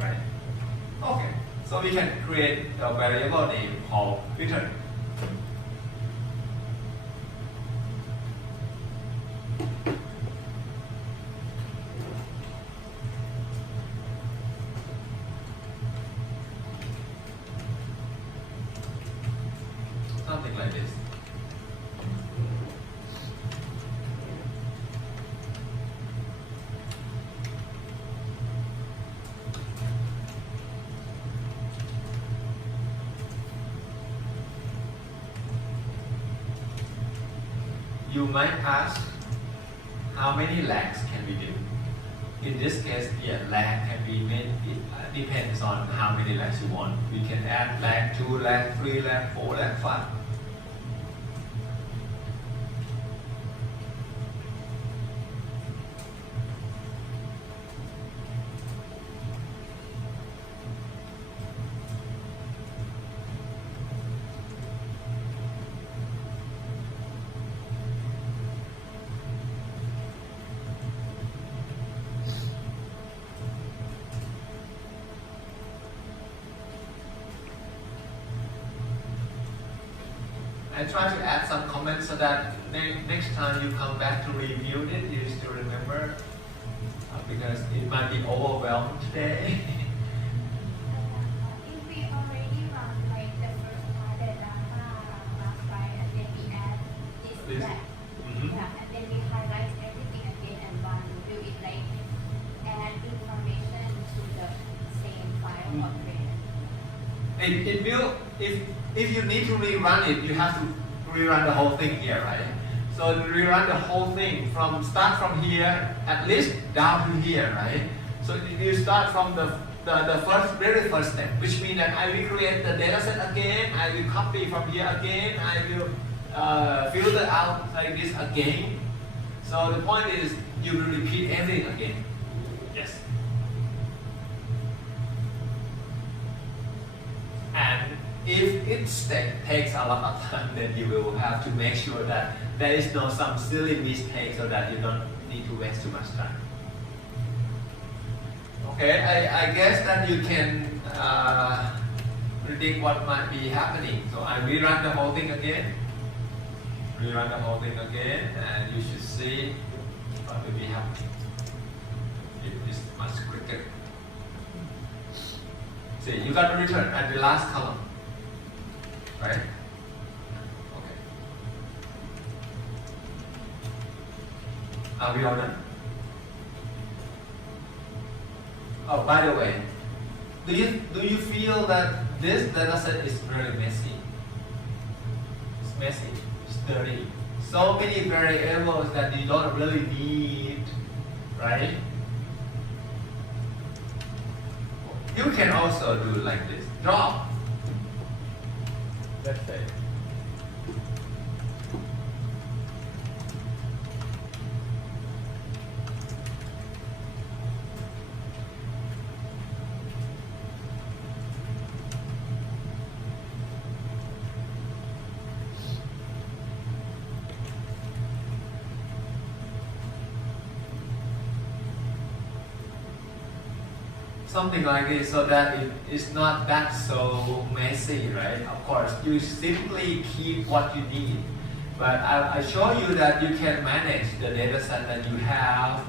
right? Okay, so we can create a variable name called return. Something like this. You might ask, how many lags can we do? In this case, yeah, lag can be made, it depends on how many lags you want. We can add lag 2, lag 3, lag 4, lag 5. I try to add some comments so that next time you come back to review it, you still remember, because it might be overwhelmed today. If we already run like the first part, the data last slide, and then we add this back, yeah, and then we highlight everything again and run, will it like add information to the same file already? It will, if you need to rerun it, you have to rerun the whole thing here, right? So rerun the whole thing start from here, at least down to here, right? So you start from the very first step, which means that I will create the data set again, I will copy from here again, I will filter out like this again. So the point is, you will repeat everything again. Yes. And if it takes a lot of time, then you will have to make sure that there is no some silly mistake so that you don't need to waste too much time. Okay, I guess that you can predict what might be happening. So I rerun the whole thing again. Rerun the whole thing again, and you should see what will be happening. It is much quicker. See, you got to return at the last column, right? Okay. Are we all done? Oh, by the way, do you feel that this data set is very messy? It's messy, it's dirty. So many variables that you don't really need, right? You can also do like this. Drop. Let's say. Something like this, so that it is not that so messy, right? Of course, you simply keep what you need, but I show you that you can manage the data set that you have.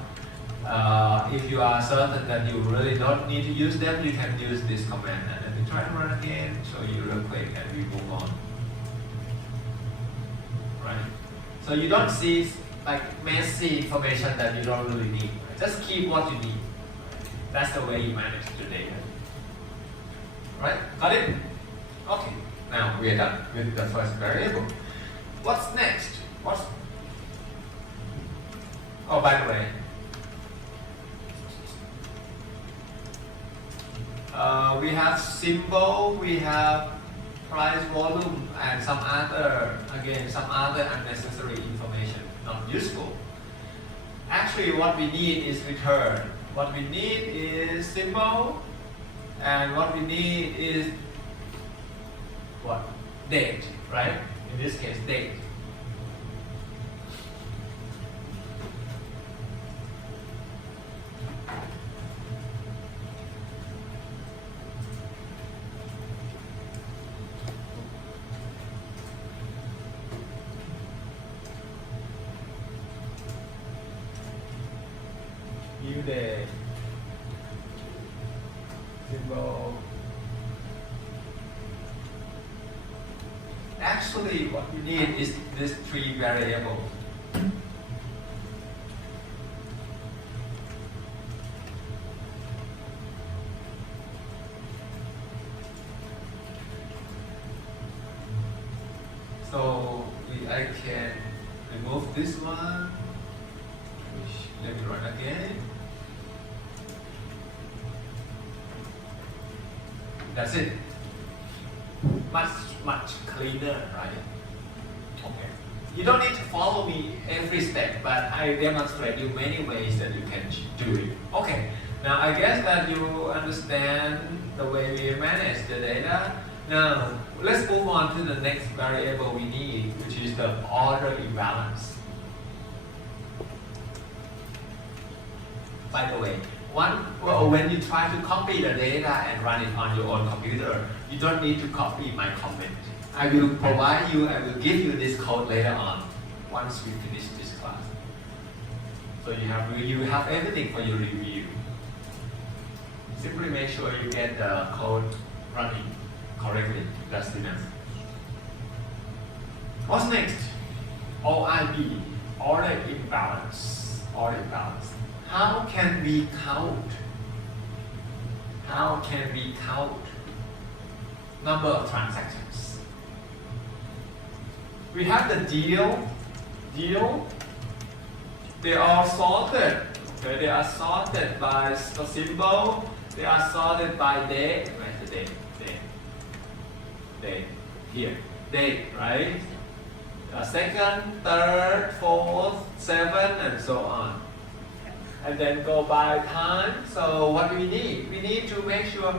If you are certain that you really don't need to use them, you can use this command, and then we try to run again, show you real quick, and we move on, right? So you don't see like messy information that you don't really need. Right? Just keep what you need. That's the way you manage the data. Right? Got it? Okay. Now we are done with the first variable. What's next? Oh, by the way, we have symbol, we have price, volume, and some other unnecessary information, not useful. Actually, what we need is return. What we need is symbol, and what we need is what? Date, right? In this case, date. New day, symbol. Actually, what we need is these three variables. So I can remove this one. Let me run again. That's it. Much cleaner, right? Okay. You don't need to follow me every step, but I demonstrate you many ways that you can do it. Okay. Now I guess that you understand the way we manage the data. Now let's move on to the next variable we need, which is the order imbalance. By the way, when you try to copy the data and run it on your own computer, you don't need to copy my comment. I will provide you, I will give you this code later on once we finish this class. So you have everything for your review. Simply make sure you get the code running correctly. That's enough. What's next? OIB, order imbalance. Order imbalance. How can we count? How can we count number of transactions? We have the deal. They are sorted. Okay, they are sorted by symbol. They are sorted by date. Where's the date? Date. Here. Date, right? Second, third, fourth, seventh, and so on. And then go by time. So what do we need? We need to make sure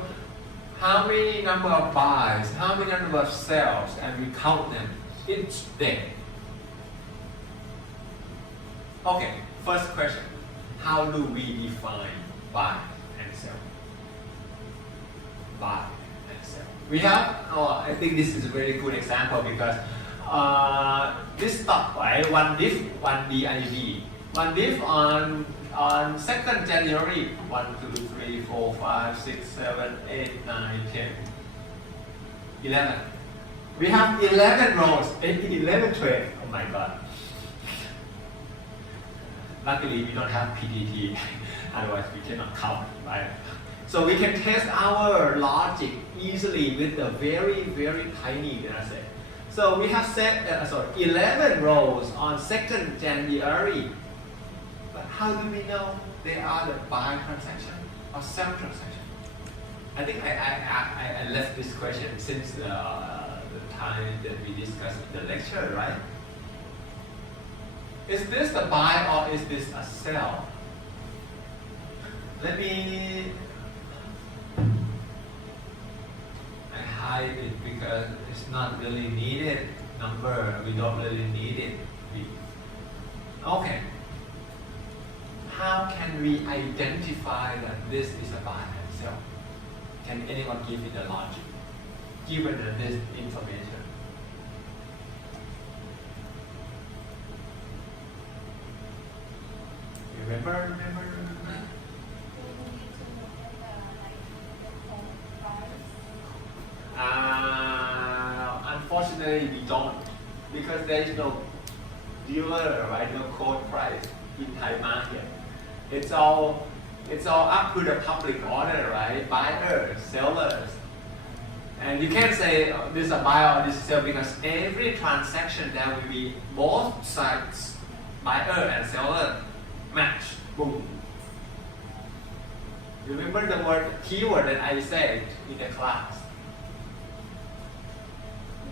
how many number of buys, how many number of sales, and we count them each day. Okay, first question. How do we define buy and sell? Buy and sell. We have, I think this is a very good example because this stock, right? One diff, one DIV. One diff on 2nd January, 1, 2, 3, 4, 5, 6, 7, 8, 9, 10, 11. We have 11 rows, 11 trades. Oh my God. Luckily, we don't have PTT, otherwise we cannot count, right? So we can test our logic easily with a very, very tiny data set. So we have set 11 rows on 2nd January. But how do we know they are the buy transaction or sell transaction? I think I left this question since the time that we discussed in the lecture, right? Is this the buy or is this a sell? Let me hide it because it's not really needed number. We don't really need it. Okay. How can we identify that this is a buy and sell? Can anyone give me the logic given this information? Remember? Unfortunately, we don't, because there is no dealer, right? No quote price in Thai market. It's all up to the public order, right? Buyers, sellers, and you can't say this is a buy or this is a sell because every transaction there will be both sides, buyer and seller. Match, boom. Remember the word keyword that I said in the class?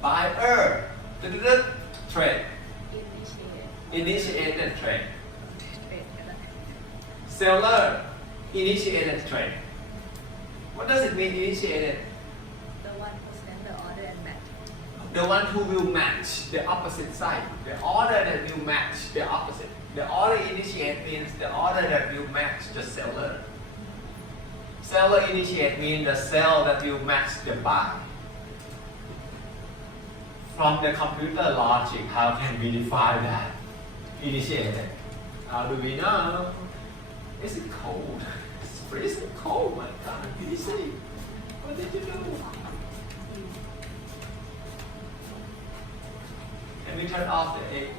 Buyer, trade. Initiated trade. Seller, initiated trade. What does it mean, initiated? The one who send the order and match. The one who will match the opposite side. The order that will match the opposite. The order initiate means the order that will match the seller. Seller initiate means the sell that will match the buy. From the computer logic, how can we define that? Initiated. How do we know? Is it cold? It's freezing cold, my God. Easy. What did you do? Can we turn off the egg?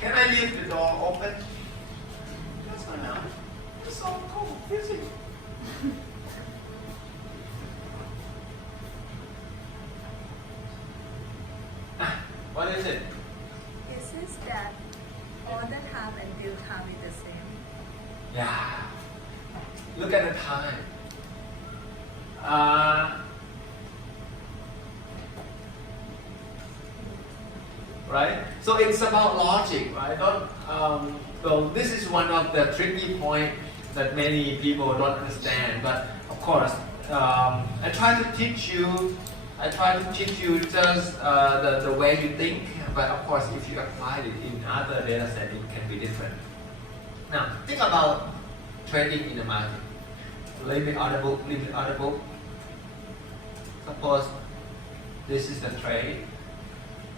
Can I leave the door open? That's not enough. It's so cold, freezing. What is it? Is this that order time and bill time is the same? Yeah. Look at the time. Right? So it's about logic, right? So this is one of the tricky points that many people don't understand. But of course, I try to teach you just the way you think. But of course, if you apply it in other data sets, it can be different. Now, think about trading in the market. Limit order book, limit order book. Suppose this is the trade.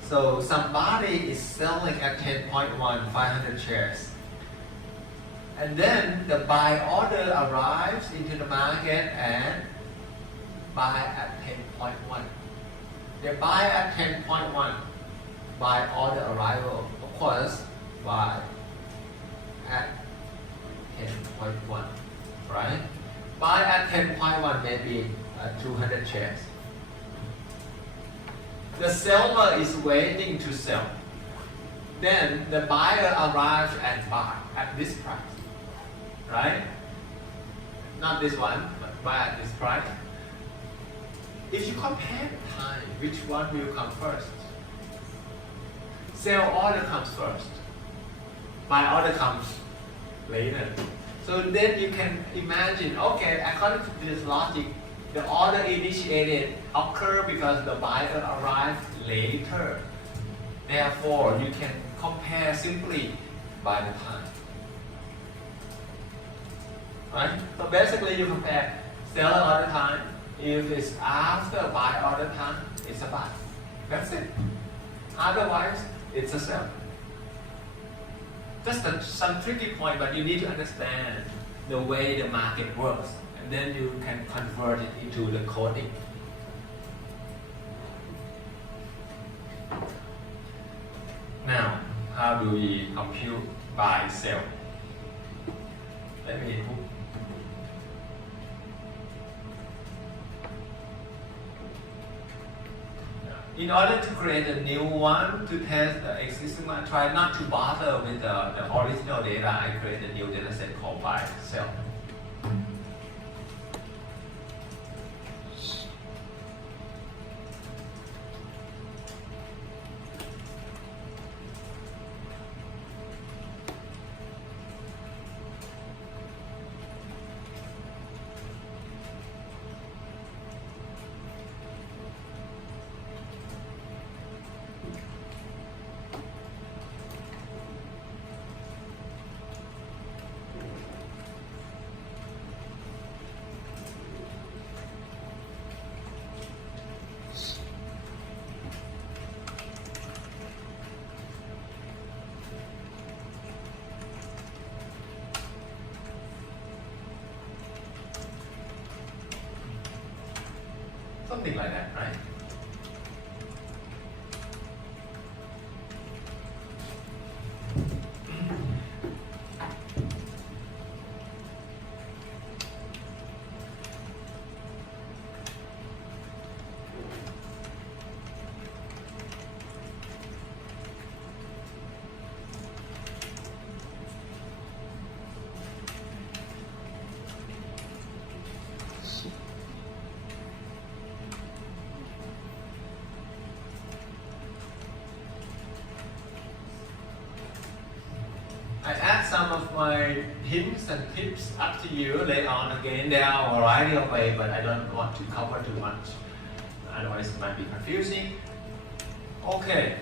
So somebody is selling at 10.1, 500 shares. And then the buy order arrives into the market and buy at 10.1. They buy at 10.1. Buy order arrival, of course, buy at 10.1, right? Buy at 10.1 maybe 200 shares. The seller is waiting to sell. Then the buyer arrives and buy at this price, right? Not this one, but buy at this price. If you compare the time, which one will come first? Sell order comes first. Buy order comes later. So then you can imagine, okay, according to this logic, the order initiated occur because the buyer arrived later. Therefore, you can compare simply by the time. Right? So basically you compare seller order time. If it's after buy order time, it's a buy. That's it. Otherwise, it's a sell. Just some tricky point, but you need to understand the way the market works, and then you can convert it into the coding. Now, how do we compute buy, sell? Let me move. In order to create a new one to test the existing one, try not to bother with the original data. I create a new data set called buy, sell. Something like that, right? I add some of my hints and tips up to you later on. Again, there are a variety of ways, but I don't want to cover too much. Otherwise, it might be confusing. Okay.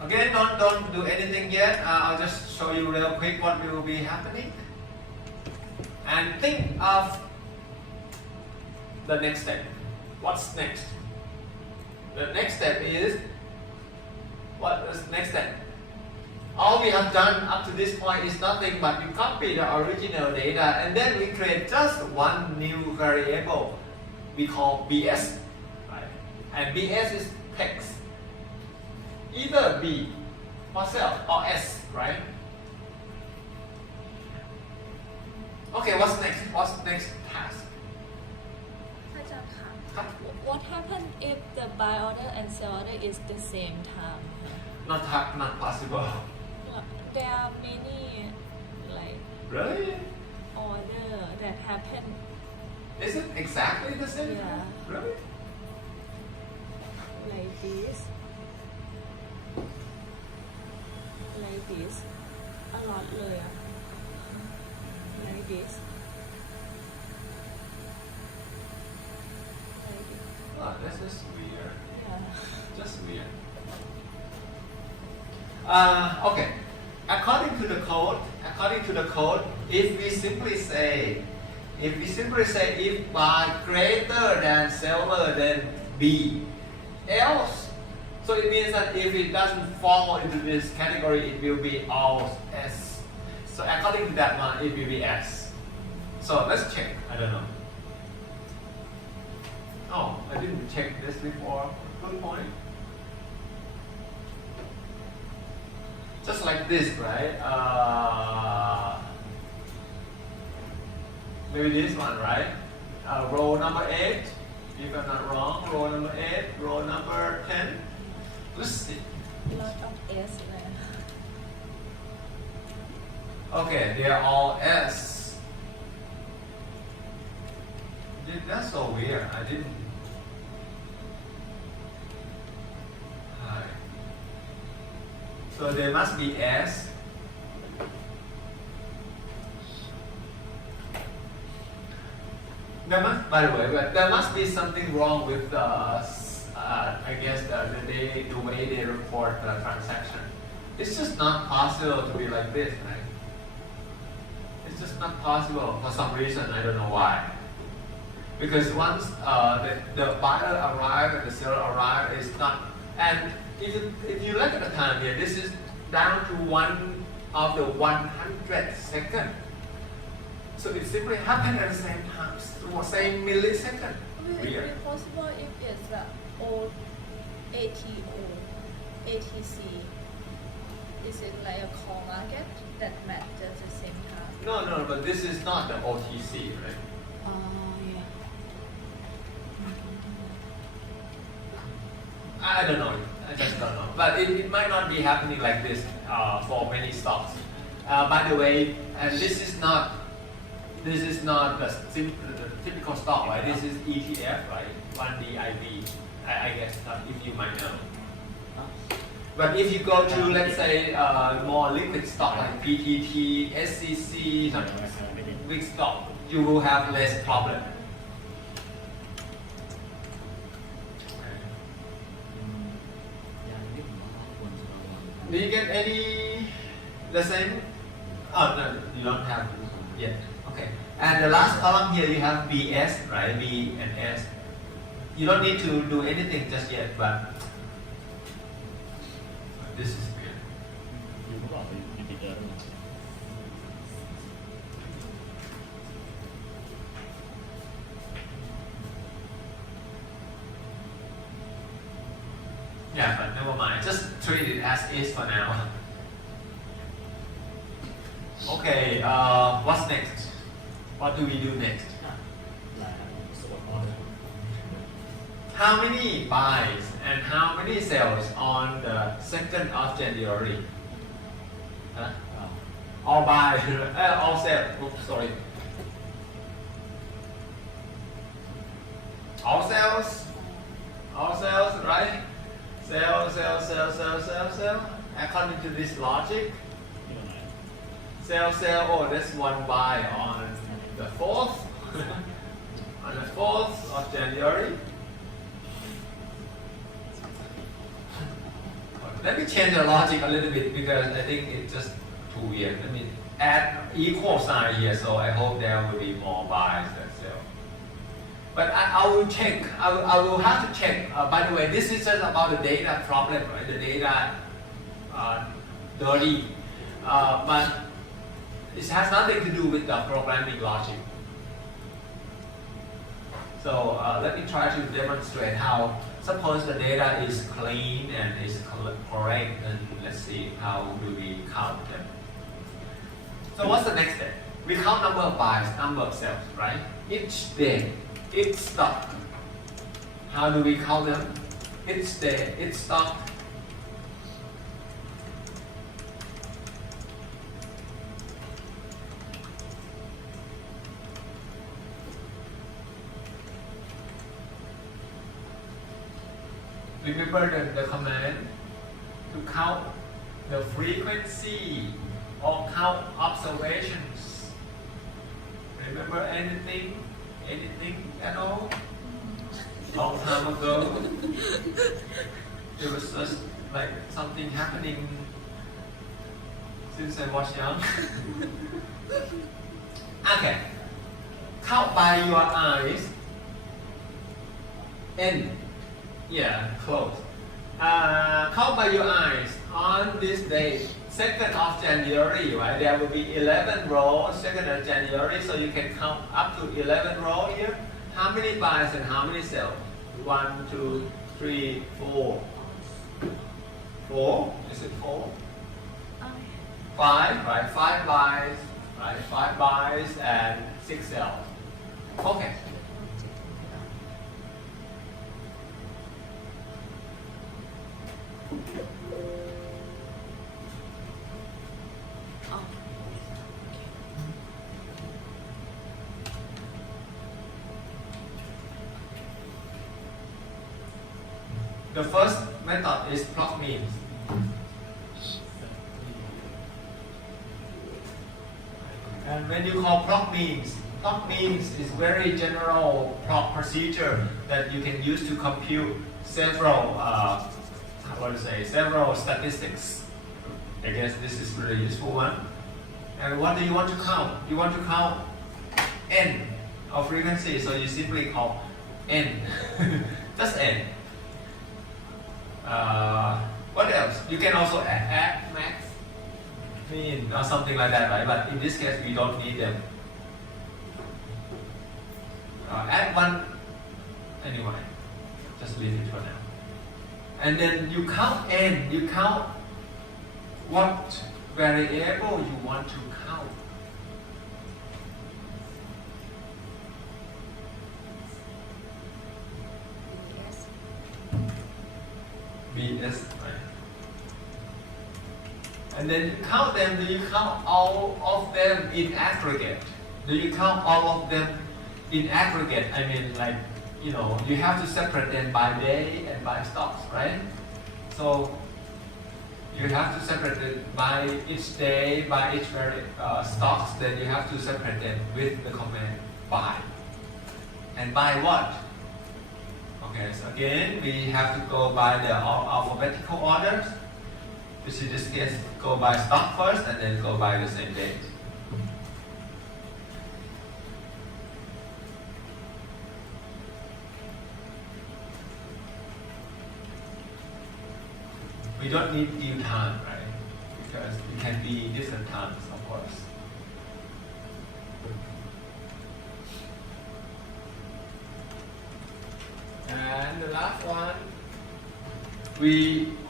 Again, don't do anything yet. I'll just show you real quick what will be happening. And think of the next step. What's next? The next step is, what is the next step? All we have done up to this point is nothing but we copy the original data and then we create just one new variable we call BS. Right? And BS is text. Either B for sell or S, right? Okay, what's next? What's the next task? What happens if the buy order and sell order is the same time? Not possible. There are many like Really? order that happen. Is it exactly the same? Yeah. Really? Like this. Like this. A lot เลยอะ Like this. Like this. Oh, that's just weird. Yeah. Just weird. Okay. according to the code, if we simply say if bar greater than silver than B, else, so it means that if it doesn't fall into this category, it will be all S. So according to that one, it will be S. So let's check. I don't know. Oh, I didn't check this before. Good point. Just like this, right? Maybe this one, right? Row number 8, if I'm not wrong. Row number 8, row number 10. Let's see. Lot of S there. Okay, they are all S. That's so weird. I didn't. Hi. So there must be S. By the way, there must be something wrong with I guess the way they report the transaction. It's just not possible to be like this, right? It's just not possible for some reason. I don't know why. Because once the buyer arrived and the seller arrived, it's not. And if you look at the time here, this is down to 1 of the 100 second. So it simply happened at the same time, same millisecond. Will it be possible if it's the old ATO, ATC? Is it like a call market that matches at the same time? No, but this is not the OTC, right? Yeah. I don't know. I just don't know. But it might not be happening like this for many stocks. By the way, and this is not the typical stock, right? This is ETF, right? 1DIV. I guess if you might know. But if you go to, let's say, more liquid stock like PTT, SCC, some big stock, you will have less problem. Do you get the same? Oh no, you don't have yet. Okay. And the last column here you have BS, right? B and S. You don't need to do anything just yet, but this is good. Yeah, but never mind. Just treat it as is for now. Okay, what's next? What do we do next? How many buys and how many sales on the 2nd of January? Huh? All buys, all sales. Oops, sorry. All sales, right? Sell. According to this logic, sell. Oh, that's one buy on the 4th. On the 4th of January. Let me change the logic a little bit because I think it's just too weird. Let me add equal sign here, so I hope there will be more buys than sell. But I will check. I will have to check. By the way, this is just about the data problem, right? The data dirty, but it has nothing to do with the programming logic. So let me try to demonstrate how. Suppose the data is clean and is correct, and let's see how do we count them. So what's the next step? We count number of buys, number of sales, right? Each day, each stock. How do we count them? Each day, each stock. Remember the command to count the frequency or count observations. Remember anything at all? Long time ago, there was just like something happening since I was young. Okay. Count by your eyes. N. Yeah, close. Count by your eyes. On this day, 2nd of January, right? There will be 11 rows, 2nd of January, so you can count up to 11 rows here. How many buys and how many sell? 1, 2, 3, 4. 4? Is it 4? 5, right? 5 buys, right? 5 buys and 6 sell. Okay. The first method is plot means. And when you call plot means is very general plot procedure that you can use to compute several, several statistics. I guess this is a really useful one. And what do you want to count? You want to count n of frequency, so you simply call n, just n. What else? You can also add max, mean, or something like that, right? But in this case, we don't need them. Add one, anyway, just leave it for now. And then you count n, you count what variable you want to count. BS, right? And then you count them, do you count all of them in aggregate? Do you count all of them in aggregate? I mean, like, you know, you have to separate them by day and by stocks, right? So you have to separate it by each day, by each stocks, then you have to separate them with the command by. And by what? Okay, so again, we have to go by the alphabetical orders, which in this case go by stock first and then go by the same date. We don't need due time, right? Because it can be different times, of course. And the last one,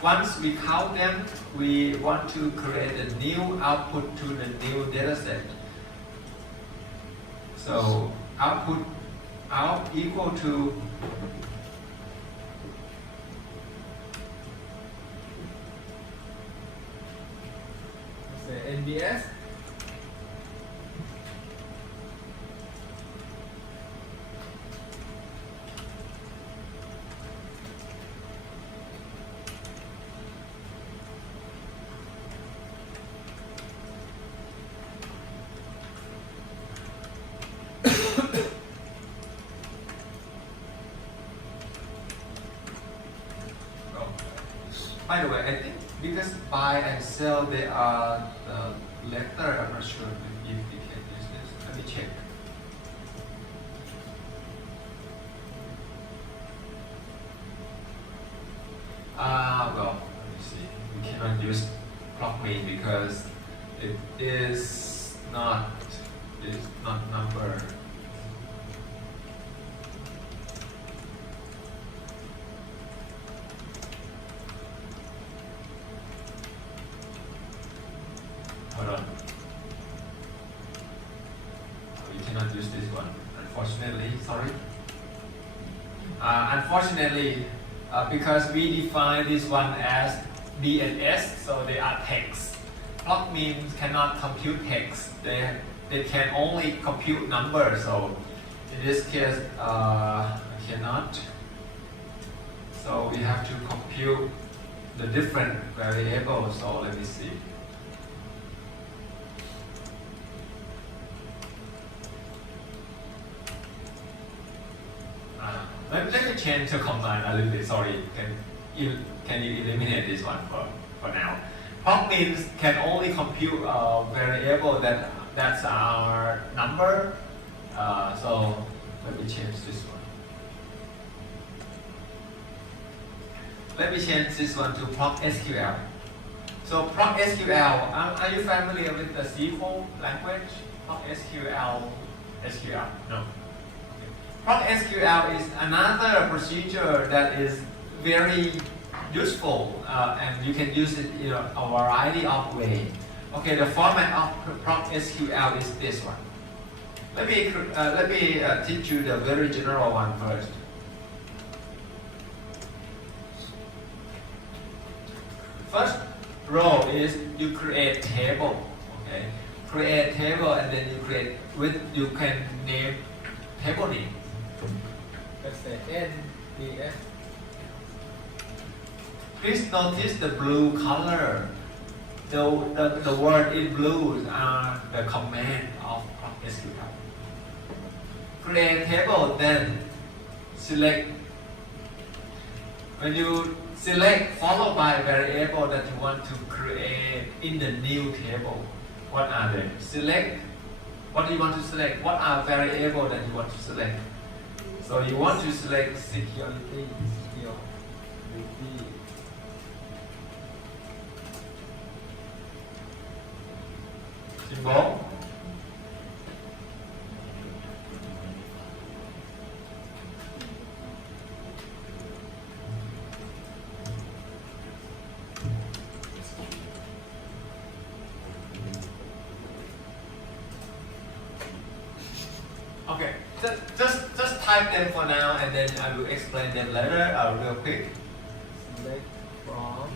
once we count them, we want to create a new output to the new data set. So output out equal to say NBS By the way, I think because buy and sell, they are the letter. I'm not sure if we can use this. Let me check. Well, let me see. We cannot use clock mean because it is not number. Hold on. We cannot use this one, unfortunately. Sorry. Unfortunately, because we define this one as B and S, so they are text. Plot means cannot compute text. They can only compute numbers. So in this case, cannot. So we have to compute the different variables. So let me see. Let me change the command a little bit. Sorry, can you eliminate this one for now? Proc means can only compute a variable that's our number. So let me change this one. Let me change this one to proc SQL. So proc SQL, are you familiar with the SQL language? Proc SQL, no. Proc SQL is another procedure that is very useful and you can use it in a variety of ways. Okay, the format of proc SQL is this one. Let me teach you the very general one first. First row is you create table. Okay, create table and then you can name table name. Let's say NDS. Please notice the blue color. The word in blue are the command of SQL. Create table, then select. When you select followed by a variable that you want to create in the new table, what are they? Select. What do you want to select? What are variables that you want to select? So you want to select security. Symbol. Okay, just type them for now, and then I will explain them later. Real quick. Select from.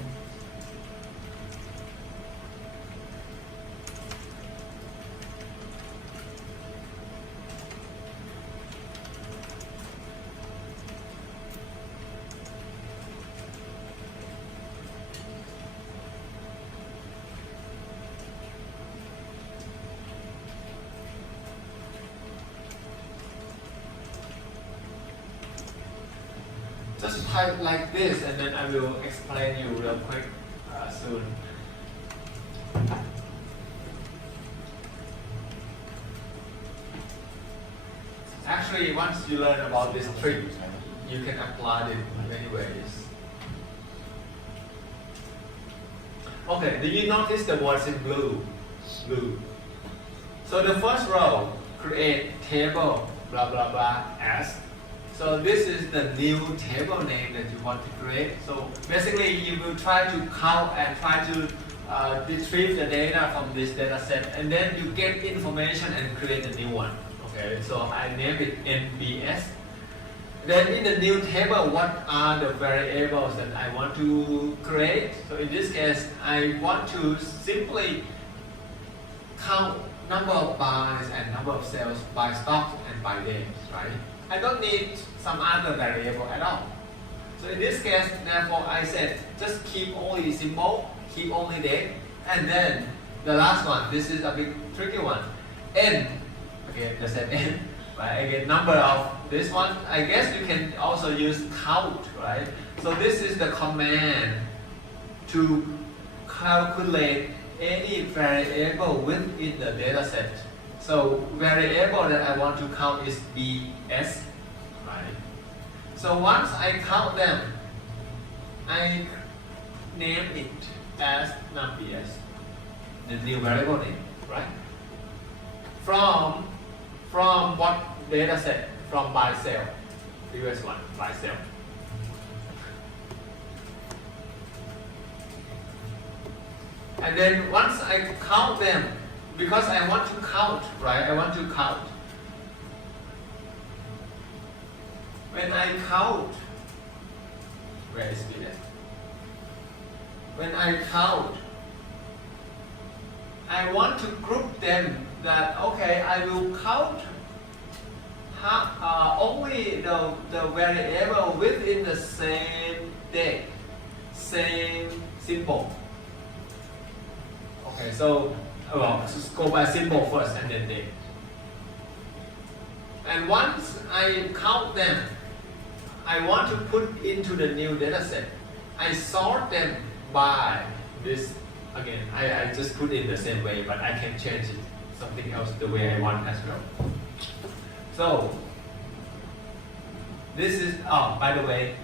Just type like this and then I will explain you real quick soon. Actually, once you learn about this trick, you can apply it in many ways. Okay, do you notice the words in blue? Blue. So the first row, create table, blah blah blah, as. So this is the new table name that you want to create. So basically you will try to count and try to retrieve the data from this data set, and then you get information and create a new one. Okay, so I name it NBS. Then in the new table, what are the variables that I want to create? So in this case, I want to simply count number of buys and number of sales by stock and by days, right? I don't need some other variable at all. So in this case, therefore, I said just keep only symbol, keep only date, and then the last one, this is a big tricky one. N, okay, just said N, right? Again, number of this one, I guess you can also use count, right? So this is the command to calculate any variable within the data set. So variable that I want to count is BS, right? So once I count them, I name it as num_bs, the new variable name, right? From what data set? From by cell, previous one, by cell. And then once I count them, because I want to count, right? I want to count. When I count, where is it? When I count, I want to group them that, okay, I will count only the variable within the same day, same symbol. Okay, so just go by symbol first and then date. And once I count them, I want to put into the new data set. I sort them by this again, I just put it the same way, but I can change it something else the way I want as well. So this is, oh, by the way,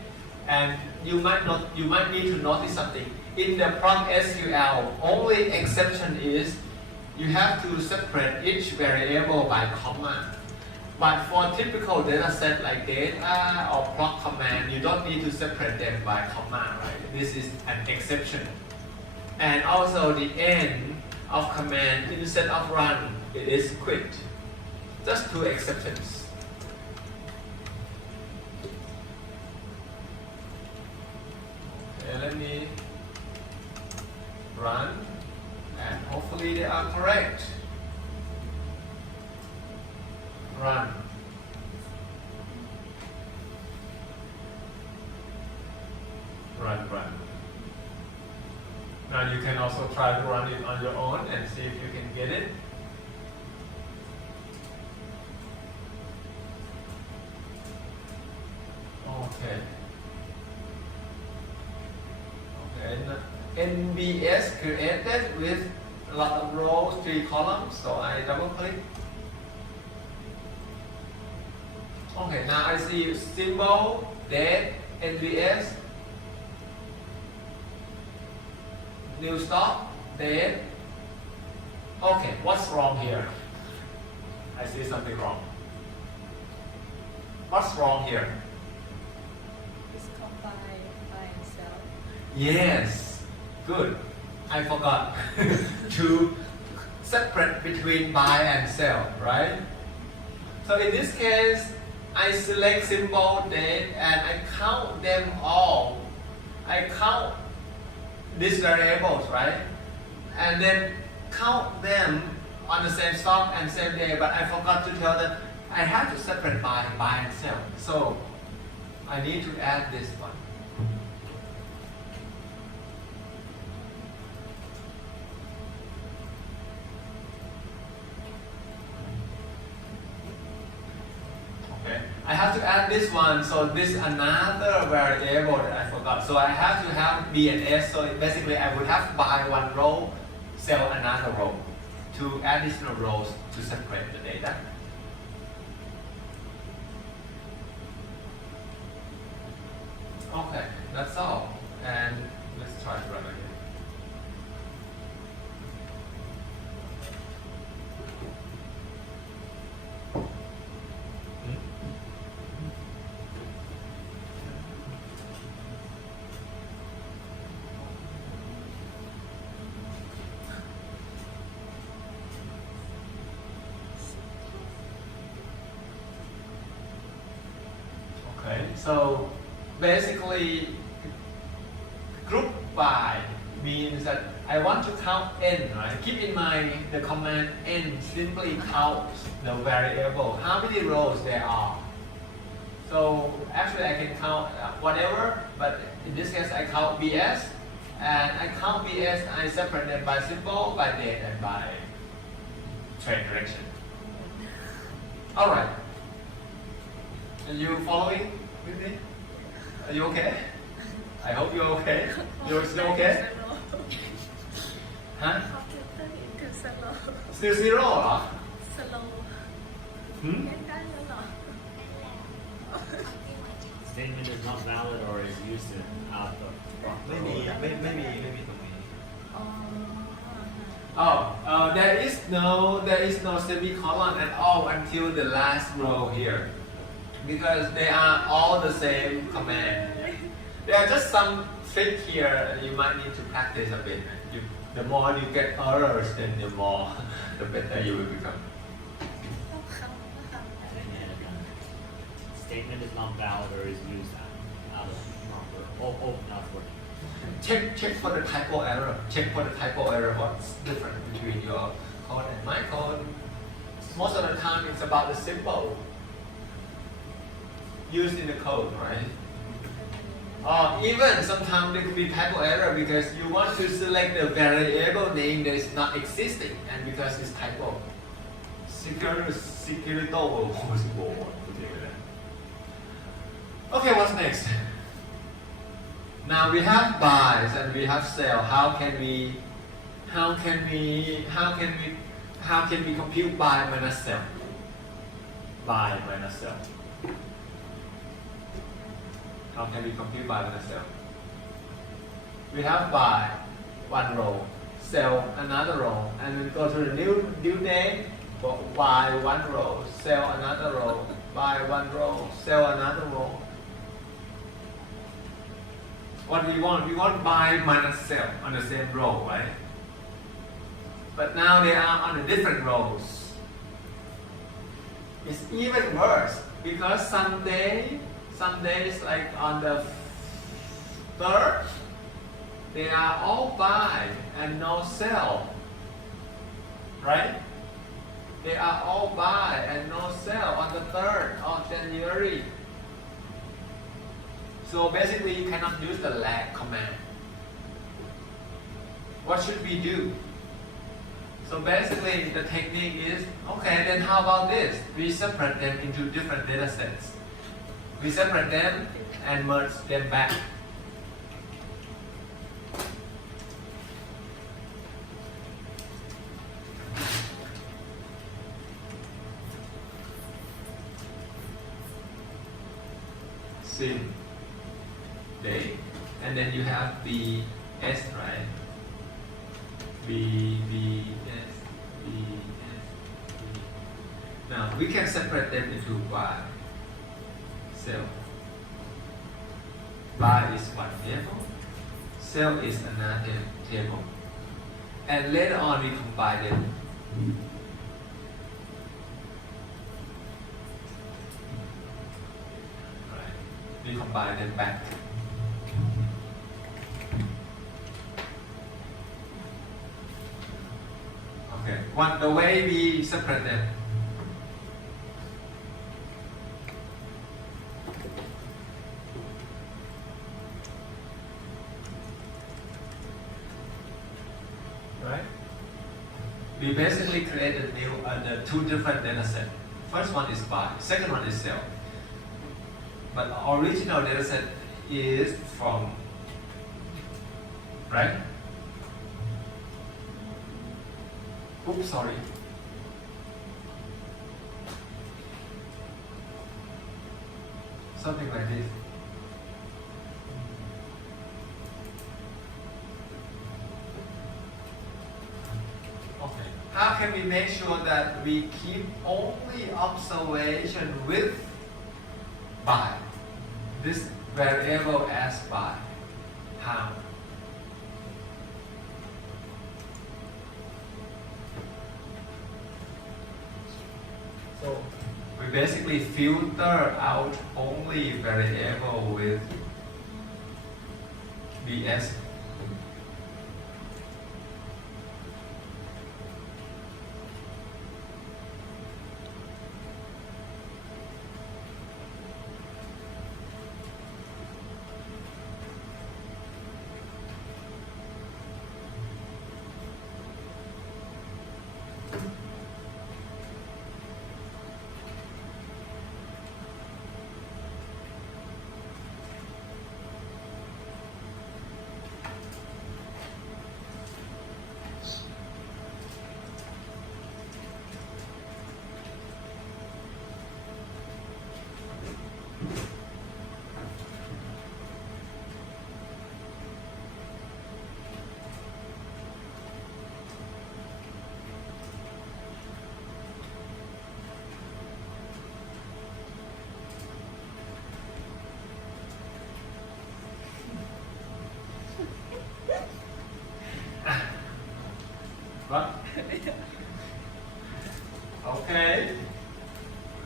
and you might need to notice something. In the prompt SQL, only exception is you have to separate each variable by comma. But for typical data set like data or plot command, you don't need to separate them by comma, right? This is an exception. And also the end of command instead of run, it is quit. Just two exceptions. Okay, let me run, and hopefully they are correct. Run. Run. Now you can also try to run it on your own and see if you can get it. Okay. NBS created with a lot of rows, 3 columns, so I double click. Okay, now I see symbol, date, NBS, new stop, date. Okay, what's wrong here? I see something wrong. What's wrong here? It's combined by itself. Yes, good. I forgot to separate between buy and sell, right? So in this case, I select symbol, date, and I count them all. I count these variables, right? And then count them on the same stock and same day, but I forgot to tell them I have to separate buy and sell. So I need to add this one. I have to add this one, so this is another variable that I forgot. So I have to have B and S, so basically I would have buy one row, sell another row, 2 additional rows to separate the data. Okay, that's all. And let's try to run again. Okay, so basically group by means that I want to count n, right? Keep in mind the command n simply counts the variable, how many rows there are. So actually I can count whatever, but in this case I count BS, and I count BS, I separate them by symbol, by date, and by trade direction. Alright. Are you following with me? Are you okay? I hope you're okay. You're still okay? Huh? Computer into slow. Still 0 เหรอ Slow. หืม เล่นได้แล้วเหรอ Statement is not valid or is used in out of ไม่มีตรงนี้ อ๋อ there is no semicolon at all until the last row here, because they are all the same command. There are just some trick here you might need to practice a bit. The more you get errors, then the better you will become. ต้องคำอะไร Statement is not valid or is used out of proper. Not working. Check for the typo error. Check for the typo error. What's different between your code and my code? Most of the time, it's about the symbol used in the code, right? Or even sometimes there could be typo error because you want to select the variable name that is not existing, and because it's typo. Okay, what's next? Now we have buys and we have sell. How can we how can we compute by minus cell? By minus cell. How can we compute by minus cell? We have by one row, cell another row, and we go to the new day, by one row, cell another row, by one row, cell another row. What we want by minus cell on the same row, right? But now they are on the different rows. It's even worse because some days like on the third, they are all by and no cell, right? They are all by and no cell on the 3rd of January. So basically you cannot use the lag command. What should we do? So basically the technique is, okay, then how about this? We separate them into different data sets. We separate them and merge them back. Sim, day, and then you have B, S, right? B, S, B, S, B. Now we can separate them into Y cell. Y is one table, cell is another table, and later on we combine them. We combine them back. Okay, the way we separate them. Right? We basically created the two different data sets. First one is by, second one is cell. But the original data set is from, right? Oops, sorry. Something like this. Okay. How can we make sure that we keep only observation with by this variable as by? How? So we basically filter out only variable with BS. What? Okay.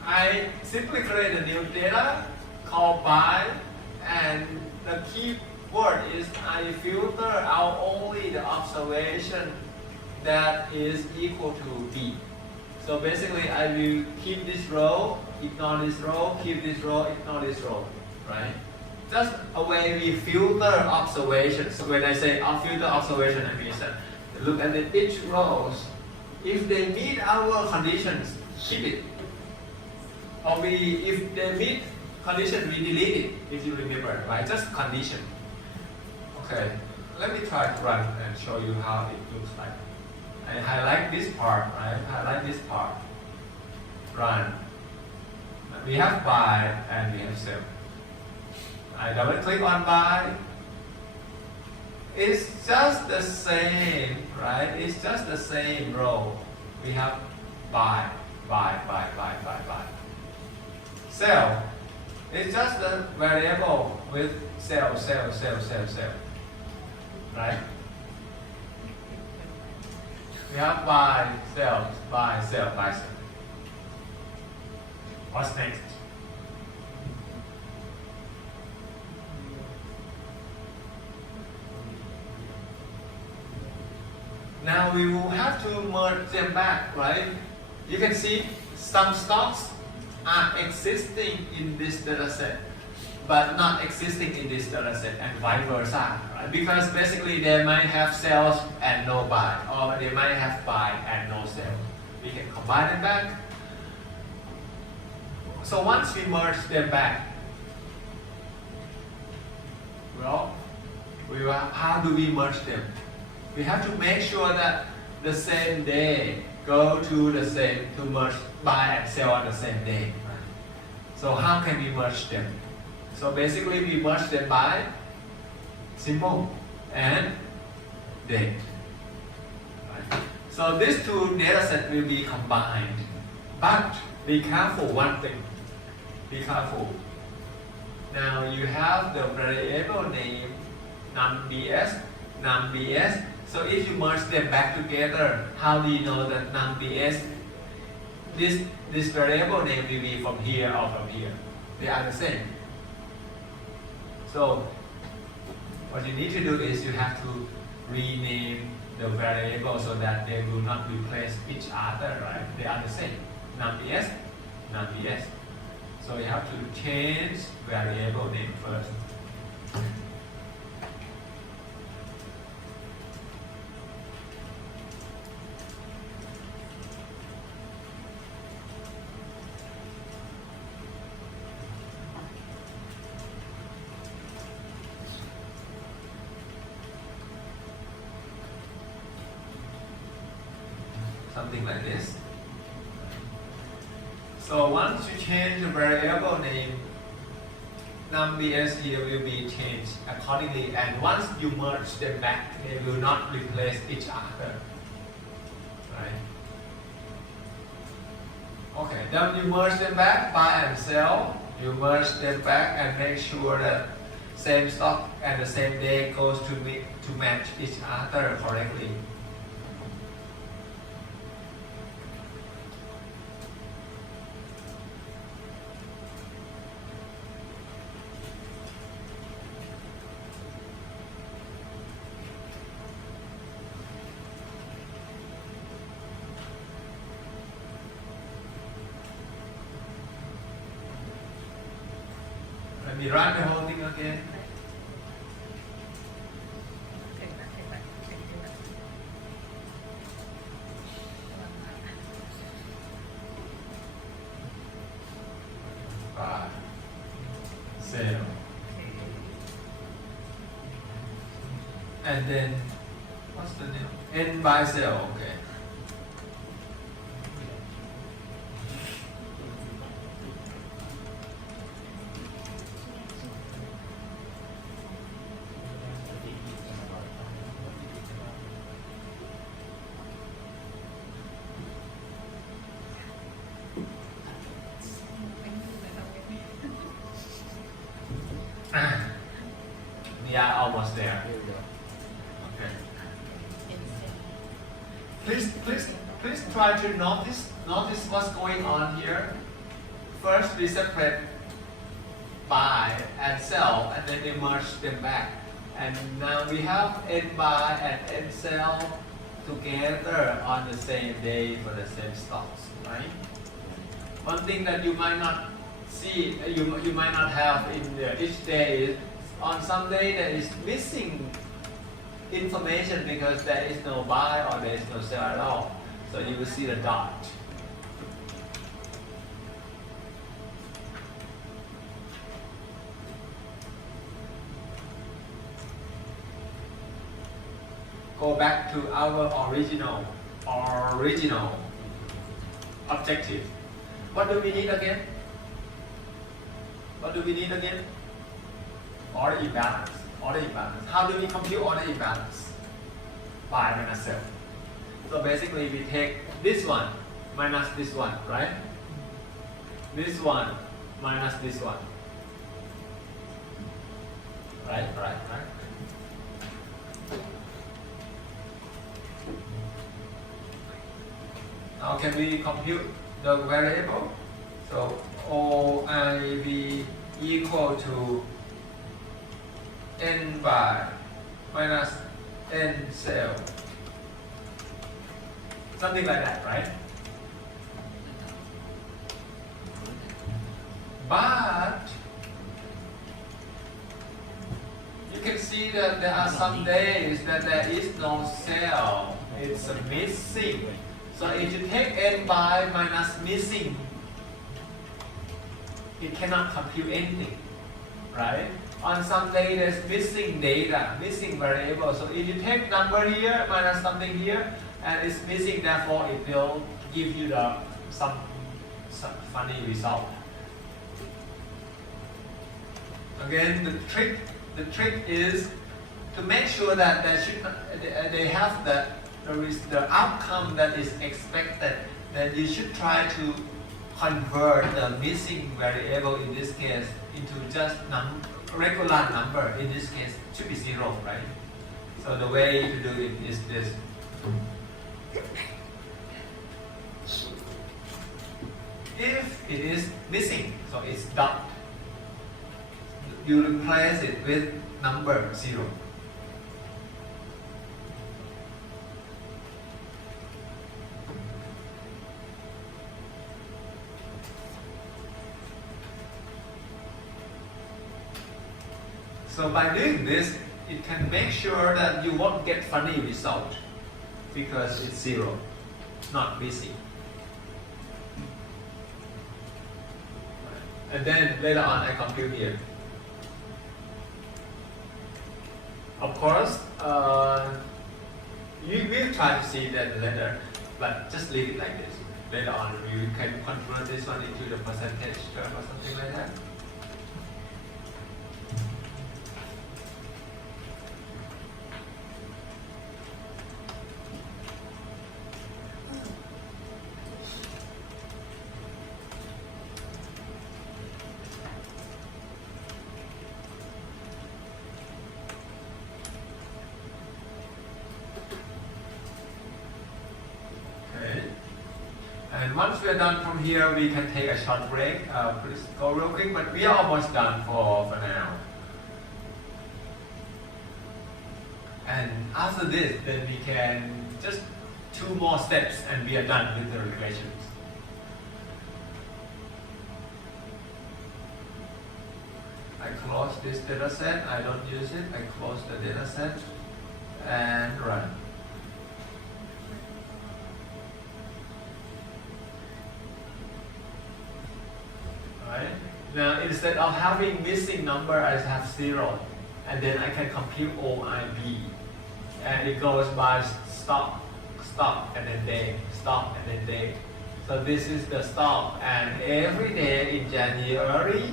I simply create a new data called by, and the key word is I filter out only the observation that is equal to B. So basically I will keep this row, ignore this row, keep this row, ignore this row, right? Just a way we filter observations. So when I say filter observation, I mean that look at each rows. If they meet our conditions, keep it. Or if they meet condition, we delete it. If you remember, right? Just condition. Okay. let me try to run and show you how it looks like. I highlight this part, right? Highlight this part. Run. We have buy and we have sell. I double click on buy. It's just the same, right? It's just the same row. We have buy. Sell. It's just the variable with sell. Right? We have buy, sell. What's next? Now we will have to merge them back, right? You can see some stocks are existing in this data set, but not existing in this data set, and vice versa, right? Because basically they might have sales and no buy, or they might have buy and no sell. We can combine them back. So once we merge them back, well, how do we merge them? We have to make sure that the same day go to the same, to merge buy and sell on the same day. Right? So how can we merge them? So basically we merge them by simple and date. Right? So these two data sets will be combined. But be careful one thing. Be careful. Now you have the variable name num.ds, num.ds. So if you merge them back together, how do you know that num.ds, this variable name will be from here or from here? They are the same. So what you need to do is you have to rename the variable so that they will not replace each other, right? They are the same. Num.ds, num.ds. So you have to change variable name first. Something like this. So once you change the variable name, num.ds here will be changed accordingly, and once you merge them back, they will not replace each other. Right? Okay, then you merge them back, buy and sell. You merge them back and make sure that same stock and the same day goes to match each other correctly. Let me run the whole thing again. Buy, sell, and then what's the name? End buy sell. Okay. We are almost there. Okay. Please try to notice what's going on here. First we separate buy and sell, and then we merge them back. And now we have end buy and end sell together on the same day for the same stocks, right? One thing that you might not see, you might not have in each day is on some day there is missing information because there is no buy or there is no sell at all. So you will see the dot. go back to our original objective. What do we need again? What do we need again? Order imbalance. Order imbalance. How do we compute order imbalance? By minus self. So basically we take this one minus this one, right? This one minus this one. Right. Now can we compute the variable? So OIB equal to n by minus n cell. Something like that, right? But you can see that there are some days that there is no cell. It's missing. So if you take n by minus missing, it cannot compute anything, right? On some day there's missing data, missing variable. So if you take number here minus something here, and it's missing, therefore it will give you some funny result. Again, the trick is to make sure that they have the outcome that is expected. Then you should try to convert the missing variable in this case into just regular number. In this case, it should be 0, right? So the way to do it is this. If it is missing, so it's dot, you replace it with number 0. So by doing this, it can make sure that you won't get funny result because it's 0, not missing. And then later on I compute here. Of course, you will try to see that later, but just leave it like this. Later on, you can convert this one into the percentage term or something like that. And once we are done from here, we can take a short break. Please go real quick, but we are almost done for now. And after this, then we can just 2 more steps and we are done with the regressions. I close this data set, I don't use it, I close the data set and run. Right? Now instead of having missing number, I have 0, and then I can compute OIB, and it goes by stop, and then day, stop, and then day. So this is the stop, and every day in January,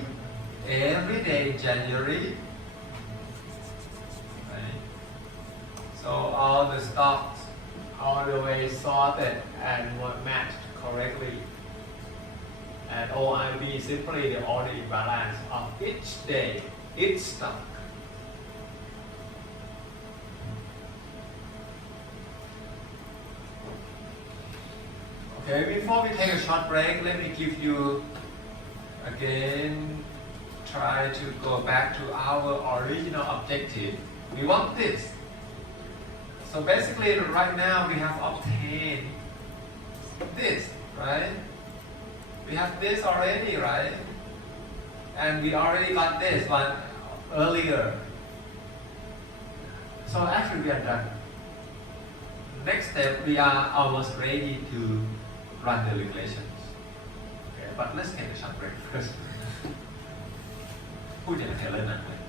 right? So all the stops all the way sorted and were matched correctly. And OIB is simply the order imbalance of each day, each stock. Okay, before we take a short break, let me give you again, try to go back to our original objective. We want this. So basically right now we have obtained this, right? We have this already, right? And we already got this one earlier. So actually we are done. Next step, we are almost ready to run the regulations. Okay, but let's take a short break first. พูดอย่างเทเลอร์หนักเลย